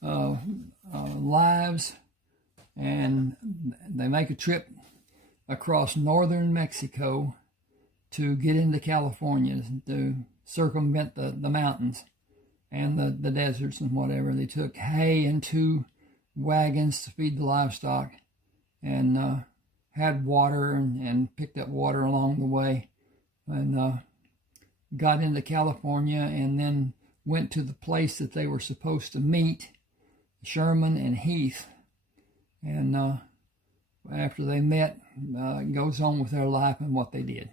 lives, and they make a trip across northern Mexico to get into California, to circumvent the mountains and the deserts and whatever. They took hay and 2 wagons to feed the livestock, and had water and picked up water along the way, and got into California, and then went to the place that they were supposed to meet, Sherman and Heath. And after they met, goes on with their life and what they did.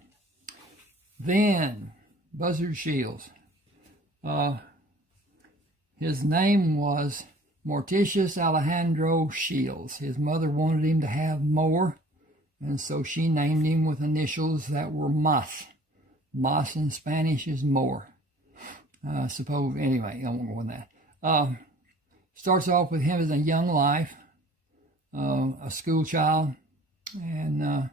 Then, Buzzard Shields. His name was Morticius Alejandro Shields. His mother wanted him to have more, and so she named him with initials that were Mas. Mas in Spanish is more. Suppose, anyway, I won't go on that. Starts off with him as a young life, a school child, and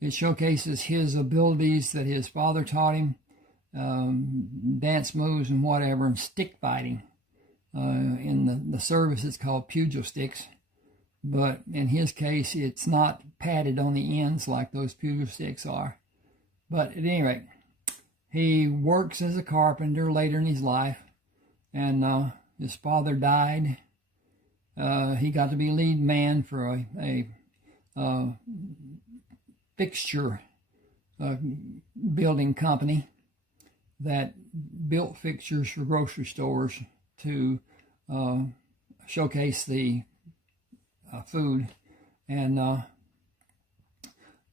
it showcases his abilities that his father taught him, dance moves and whatever, and stick fighting. In the service, it's called pugil sticks, but in his case, it's not padded on the ends like those pugil sticks are. But at any rate, he works as a carpenter later in his life, and his father died. He got to be lead man for a fixture building company that built fixtures for grocery stores to showcase the food. And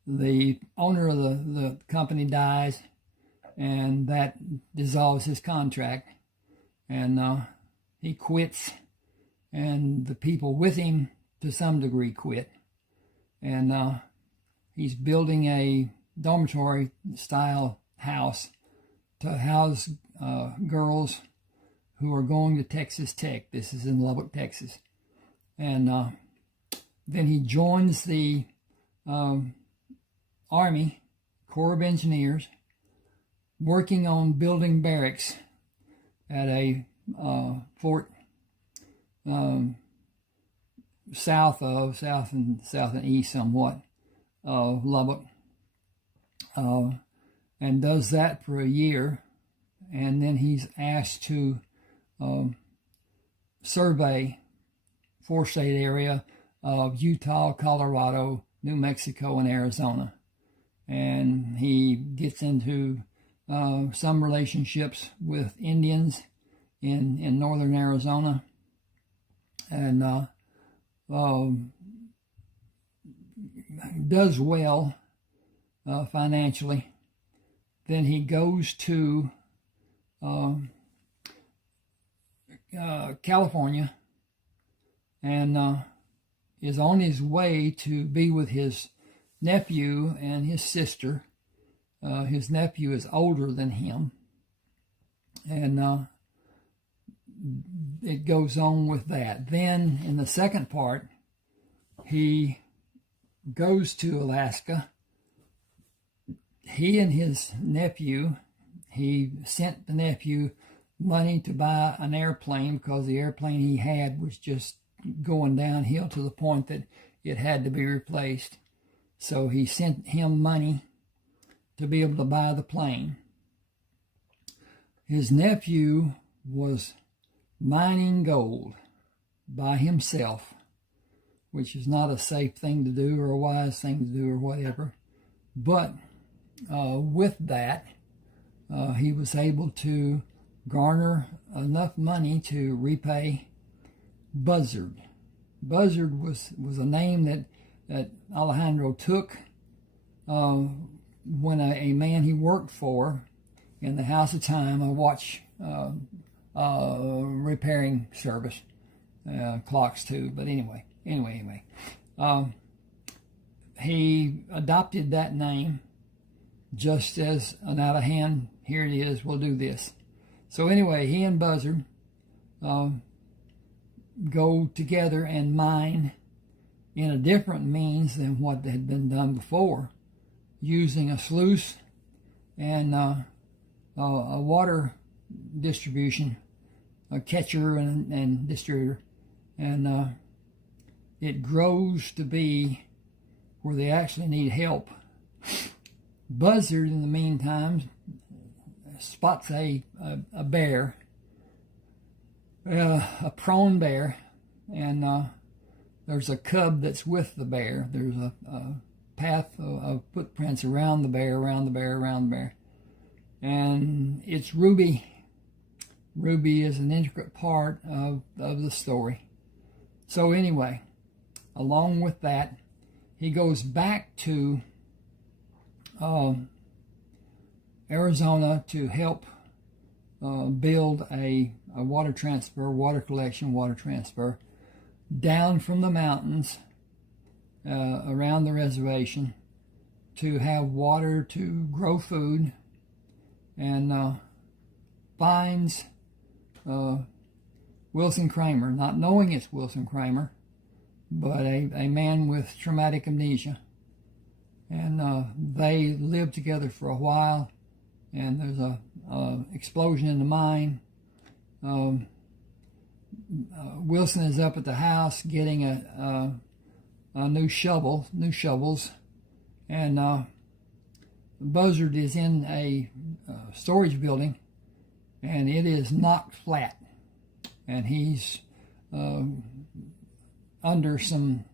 the owner of the company dies, and that dissolves his contract, and he quits, and the people with him to some degree quit, and he's building a dormitory style house to house girls who are going to Texas Tech. This is in Lubbock, Texas. And then he joins the Army Corps of Engineers, working on building barracks at a fort south and east somewhat of Lubbock, and does that for a year, and then he's asked to survey 4-state area of Utah, Colorado, New Mexico, and Arizona. And he gets into some relationships with Indians in northern Arizona, and does well financially. Then he goes to California, and is on his way to be with his nephew and his sister. His nephew is older than him, and it goes on with that. Then in the second part, he goes to Alaska. He and his nephew, he sent the nephew money to buy an airplane because the airplane he had was just going downhill to the point that it had to be replaced. So he sent him money to be able to buy the plane. His nephew was mining gold by himself, which is not a safe thing to do or a wise thing to do or whatever. But with that, he was able to garner enough money to repay Buzzard. Buzzard was a name that Alejandro took when a man he worked for in the House of Time, a watch repairing service, clocks too, but anyway, he adopted that name just as an out of hand, here it is, we'll do this. So anyway, he and Buzzard go together and mine in a different means than what had been done before, using a sluice and a water distribution, a catcher and distributor, and it grows to be where they actually need help. Buzzard, in the meantime, spots a bear, a prone bear, and there's a cub that's with the bear. There's a path of footprints around the bear, and it's Ruby. Ruby is an intricate part of the story. So anyway, along with that, he goes back to Arizona to help build a water transfer down from the mountains around the reservation to have water to grow food, and finds Wilson Kramer, not knowing it's Wilson Kramer, but a man with traumatic amnesia. And they live together for a while, and there's a explosion in the mine. Wilson is up at the house getting a new shovels, and Buzzard is in a storage building, and it is knocked flat, and he's under some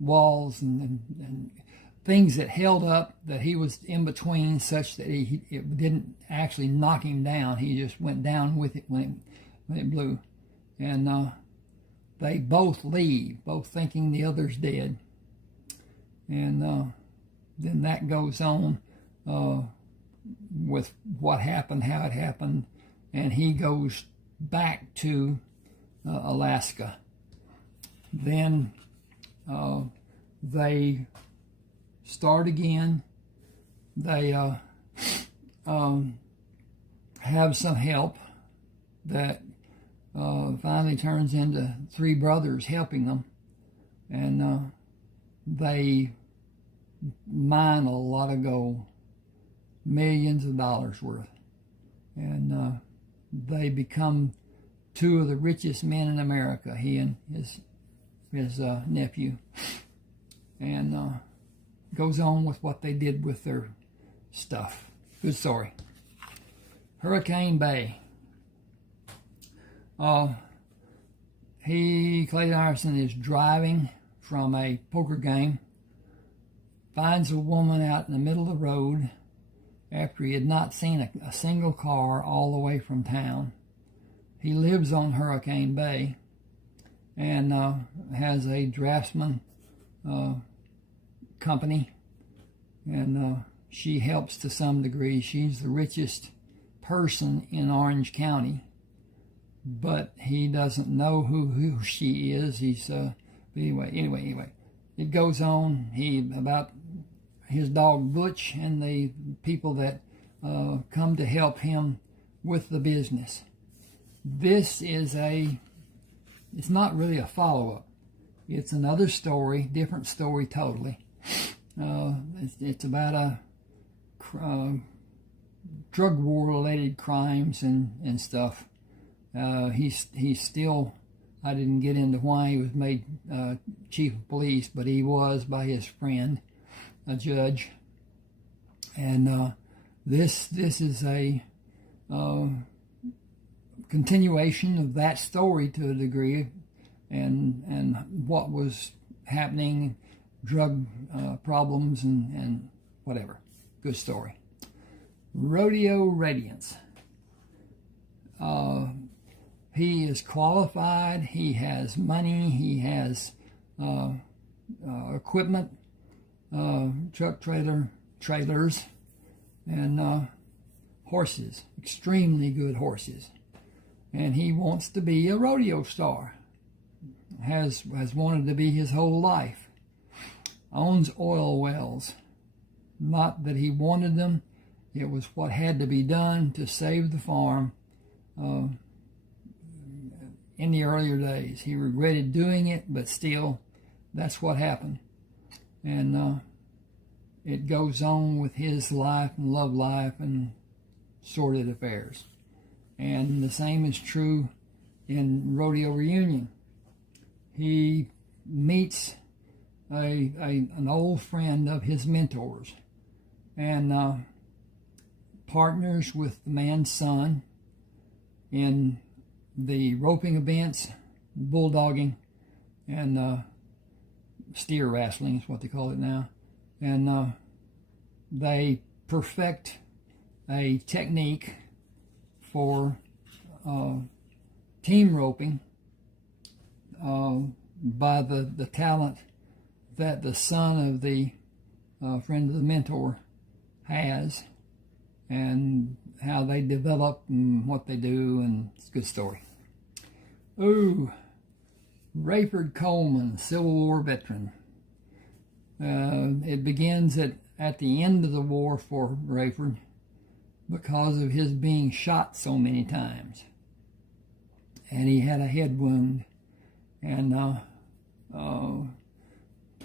walls and things that held up, that he was in between, such that it didn't actually knock him down. He just went down with it when it blew. And they both leave, both thinking the other's dead. And then that goes on with what happened, how it happened, and he goes back to Alaska. Then they start again. They have some help that finally turns into three brothers helping them, and they mine a lot of gold, millions of dollars worth, and they become two of the richest men in America, he and his nephew, and goes on with what they did with their stuff. Good story. Hurricane Bay. Clay Iverson is driving from a poker game, finds a woman out in the middle of the road after he had not seen a single car all the way from town. He lives on Hurricane Bay and has a draftsman company, and she helps to some degree. She's the richest person in Orange County, but he doesn't know who she is. He's anyway, it goes on. About his dog Butch and the people that come to help him with the business. This is it's not really a follow-up. It's another story, different story totally. It's about a drug war-related crimes and stuff. He's still, I didn't get into why he was made chief of police, but he was by his friend, a judge. And this is a continuation of that story to a degree, and what was happening, drug problems and whatever. Good story. Rodeo Radiance. He is qualified, he has money, he has equipment, truck trailers, and horses, extremely good horses. And he wants to be a rodeo star. Has wanted to be his whole life. Owns oil wells. Not that he wanted them, it was what had to be done to save the farm in the earlier days. He regretted doing it, but still, that's what happened. And it goes on with his life and love life and sordid affairs. And the same is true in Rodeo Reunion. He meets an old friend of his mentors and partners with the man's son in the roping events, bulldogging, and steer wrestling is what they call it now. And they perfect a technique for team roping by the talent that the son of the friend of the mentor has, and how they develop and what they do, and it's a good story. Ooh, Rayford Coleman, Civil War veteran. It begins at the end of the war for Rayford because of his being shot so many times. And he had a head wound, and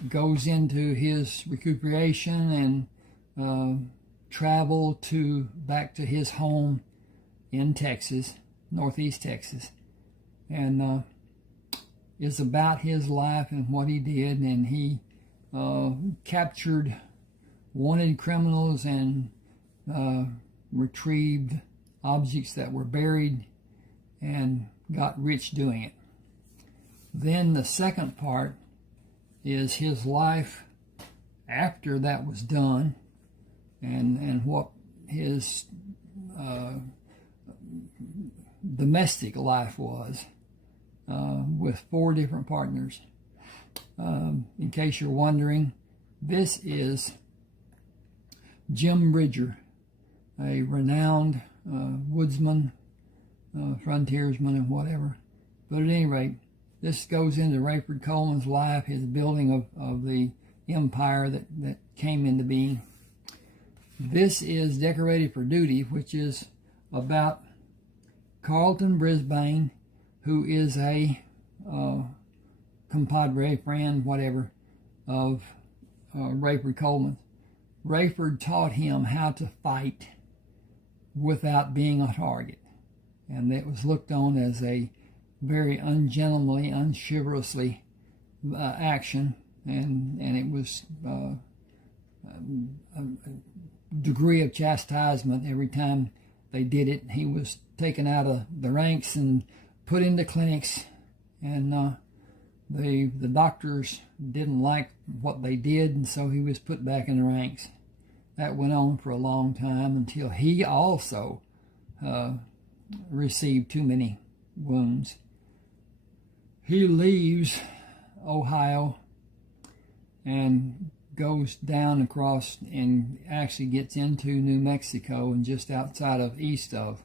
goes into his recuperation and travel back to his home in Texas, northeast Texas, and is about his life and what he did. And he captured wanted criminals and retrieved objects that were buried and got rich doing it. Then the second part is his life after that was done, and what his domestic life was with 4 different partners. In case you're wondering, this is Jim Bridger, a renowned woodsman, frontiersman, and whatever. But at any rate, this goes into Rayford Coleman's life, his building of the empire that came into being. This is Decorated for Duty, which is about Carlton Brisbane, who is a compadre, friend, whatever, of Rayford Coleman. Rayford taught him how to fight without being a target, and it was looked on as a very ungentlemanly, unchivalrously action, and it was a degree of chastisement every time they did it. He was taken out of the ranks and put into clinics, and the doctors didn't like what they did, and so he was put back in the ranks. That went on for a long time until he also received too many wounds. He leaves Ohio and goes down across and actually gets into New Mexico, and just east of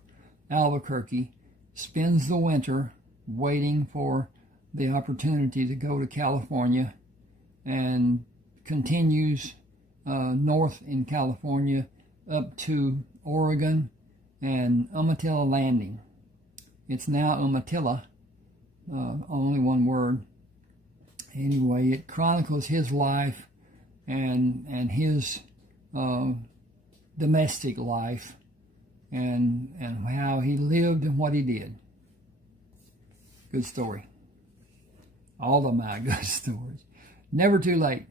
Albuquerque, spends the winter waiting for the opportunity to go to California, and continues north in California up to Oregon and Umatilla Landing. It's now Umatilla, only one word. Anyway, it chronicles his life and his domestic life, and how he lived and what he did. Good story. All of my good stories. Never too late.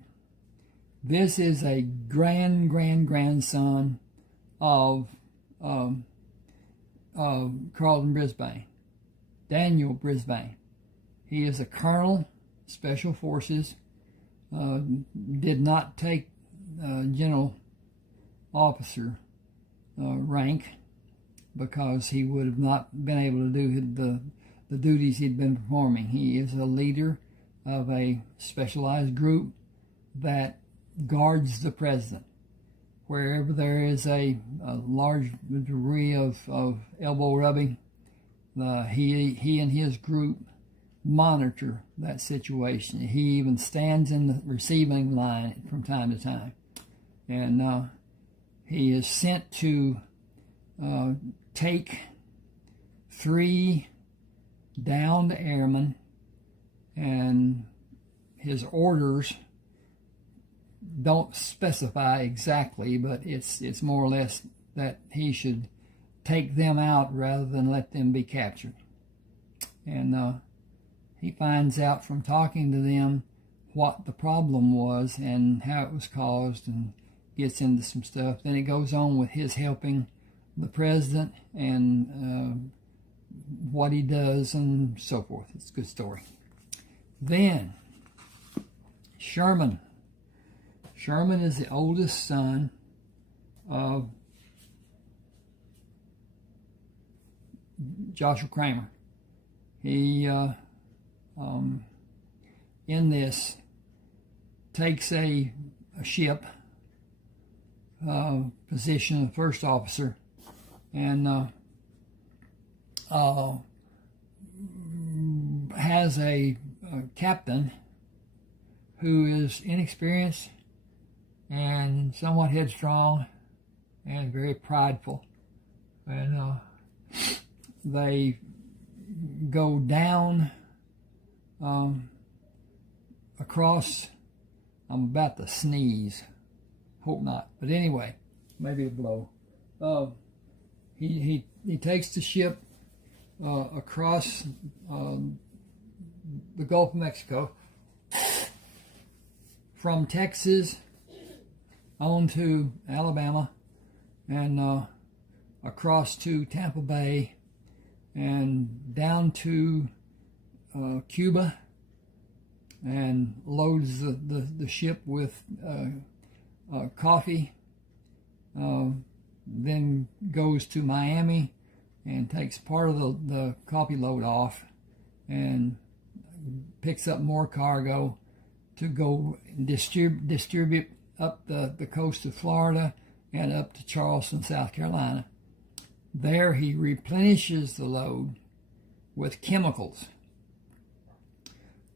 This is a grandson of Carlton Brisbane, Daniel Brisbane. He is a colonel, Special Forces, did not take general officer rank because he would have not been able to do the duties he'd been performing. He is a leader of a specialized group that guards the president. Wherever there is a large degree of elbow rubbing, he and his group monitor that situation. He even stands in the receiving line from time to time. And he is sent to take 3 downed airmen, and his orders don't specify exactly, but it's more or less that he should take them out rather than let them be captured. And he finds out from talking to them what the problem was and how it was caused, and gets into some stuff. Then it goes on with his helping the president and what he does and so forth. It's a good story. Then Sherman. Sherman is the oldest son of Joshua Kramer. He in this takes a ship, position of first officer, and has a captain who is inexperienced and somewhat headstrong and very prideful. And they go down across, I'm about to sneeze, hope not, but anyway, maybe a blow. He takes the ship across the Gulf of Mexico from Texas on to Alabama and across to Tampa Bay and down to Cuba, and loads the ship with coffee, then goes to Miami and takes part of the coffee load off and picks up more cargo to go distribute up the coast of Florida and up to Charleston, South Carolina. There he replenishes the load with chemicals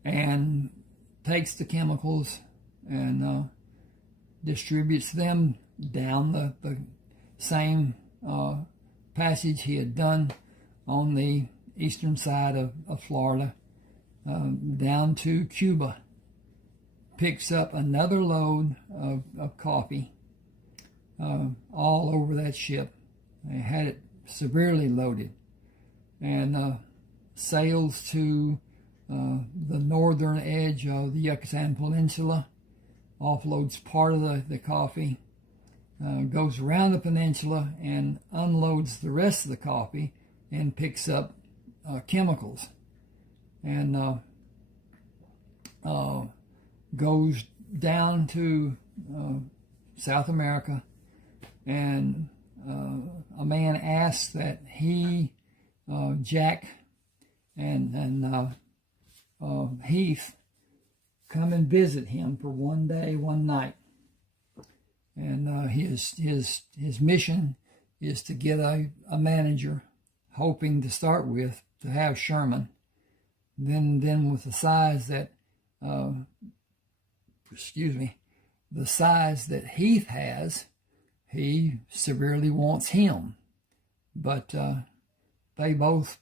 and takes the chemicals and distributes them down the same passage he had done on the eastern side of Florida, down to Cuba. Picks up another load of coffee all over that ship. They had it severely loaded, and sails to the northern edge of the Yucatan Peninsula, offloads part of the coffee, goes around the peninsula and unloads the rest of the coffee and picks up chemicals, and goes down to South America, and a man asks that he, Jack, and Heath come and visit him for one day, one night. And his mission is to get a manager, hoping to start with to have Sherman. Then with the size that the size that Heath has, he severely wants him. But they both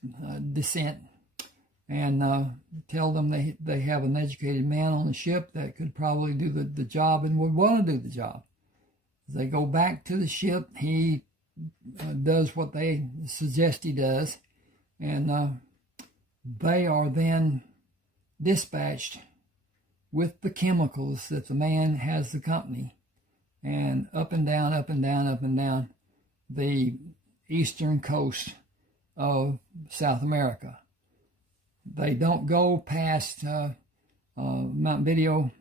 dissent and tell them they have an educated man on the ship that could probably do the job and would want to do the job. They go back to the ship. He does what they suggest he does, and they are then dispatched with the chemicals that the man has the company, and up and down, up and down, up and down the eastern coast of South America. They don't go past Mount Video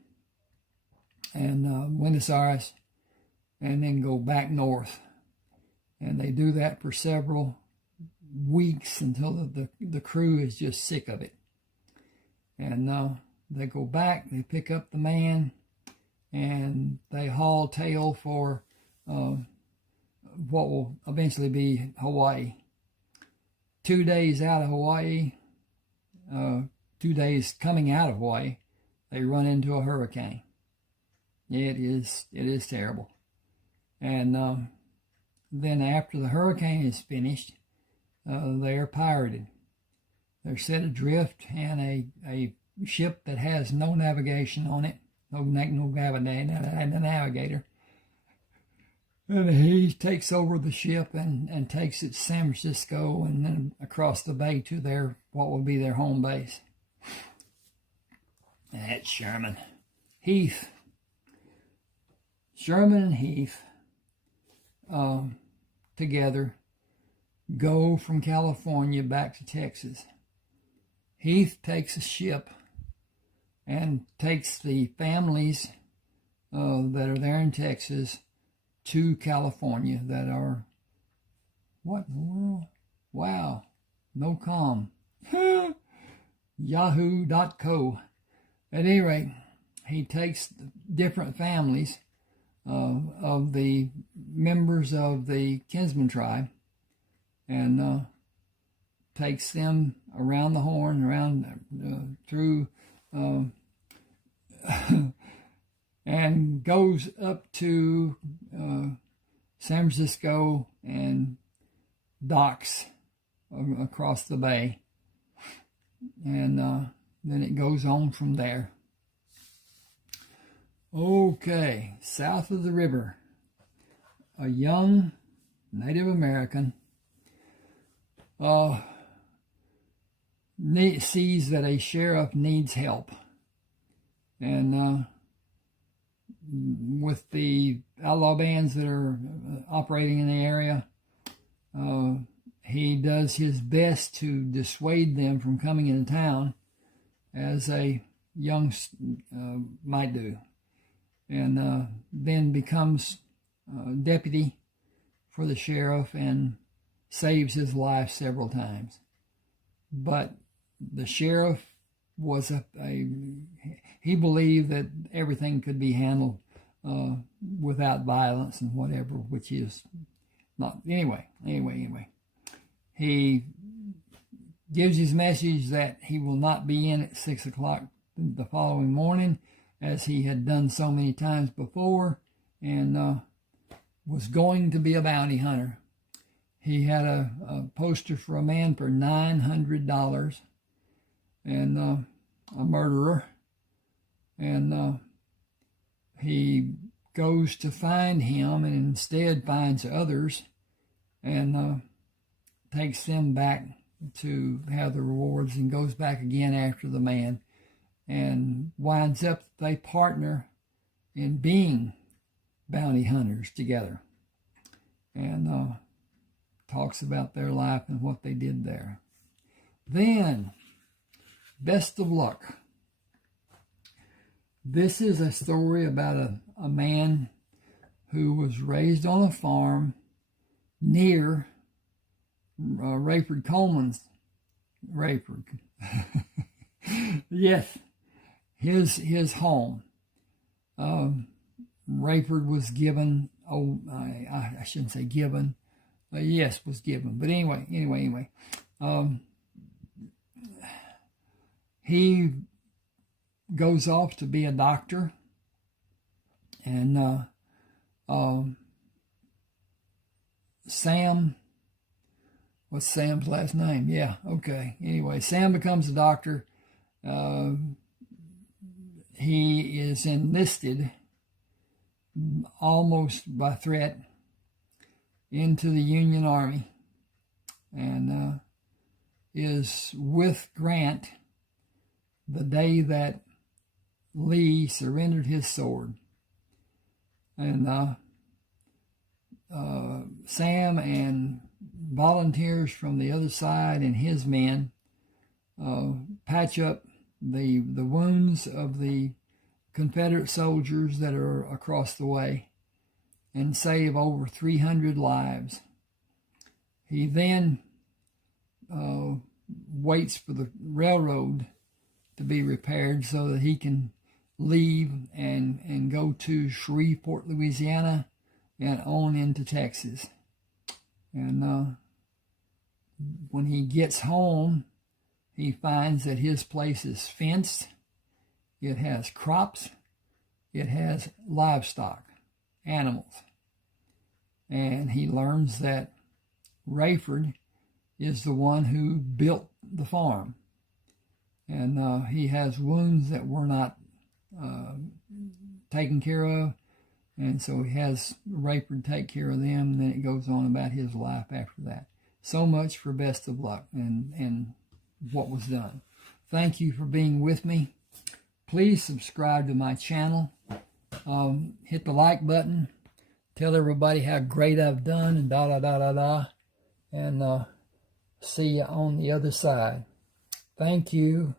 and Buenos Aires and then go back north. And they do that for several weeks until the crew is just sick of it. And they go back, they pick up the man, and they haul tail for what will eventually be Hawaii. 2 days out of Hawaii, 2 days coming out of Hawaii, they run into a hurricane. It is terrible. And then after the hurricane is finished, they are pirated. They're set adrift, and a ship that has no navigation on it, no navigator. And he takes over the ship and takes it to San Francisco and then across the bay to what will be their home base. That's Sherman. Heath. Sherman and Heath together go from California back to Texas. Heath takes a ship and takes the families that are there in Texas to California that are, what in the world? Wow, no com. Yahoo.co. At any rate, he takes different families of the members of the kinsman tribe and takes them around the horn, around through, and goes up to San Francisco and docks across the bay, and then it goes on from there. Okay, south of the river, a young Native American sees that a sheriff needs help, and with the outlaw bands that are operating in the area, he does his best to dissuade them from coming into town, as a young might do, and then becomes deputy for the sheriff and saves his life several times. But the sheriff was he believed that everything could be handled without violence and whatever, which is not. Anyway. He gives his message that he will not be in at 6 o'clock the following morning, as he had done so many times before, and was going to be a bounty hunter. He had a poster for a man for $900, and a murderer, and he goes to find him, and instead finds others, and takes them back to have the rewards, and goes back again after the man, and winds up they partner in being bounty hunters together, and talks about their life and what they did there. Then, Best of Luck. This is a story about a man who was raised on a farm near Rayford Coleman's. Rayford. Yes, his home. Rayford was given, I shouldn't say given, yes, was given. But anyway. He goes off to be a doctor, and Sam, what's Sam's last name? Yeah, okay. Anyway, Sam becomes a doctor. He is enlisted almost by threat into the Union Army, and is with Grant the day that Lee surrendered his sword. And Sam and volunteers from the other side and his men patch up the wounds of the Confederate soldiers that are across the way, and save over 300 lives. He then waits for the railroad to be repaired so that he can leave and go to Shreveport, Louisiana, and on into Texas. And when he gets home, he finds that his place is fenced. It has crops. It has livestock, animals. And he learns that Rayford is the one who built the farm. And he has wounds that were not taken care of. And so he has Rayford take care of them, and then it goes on about his life after that. So much for Best of Luck and what was done. Thank you for being with me. Please subscribe to my channel. Hit the like button. Tell everybody how great I've done, and and see you on the other side. Thank you.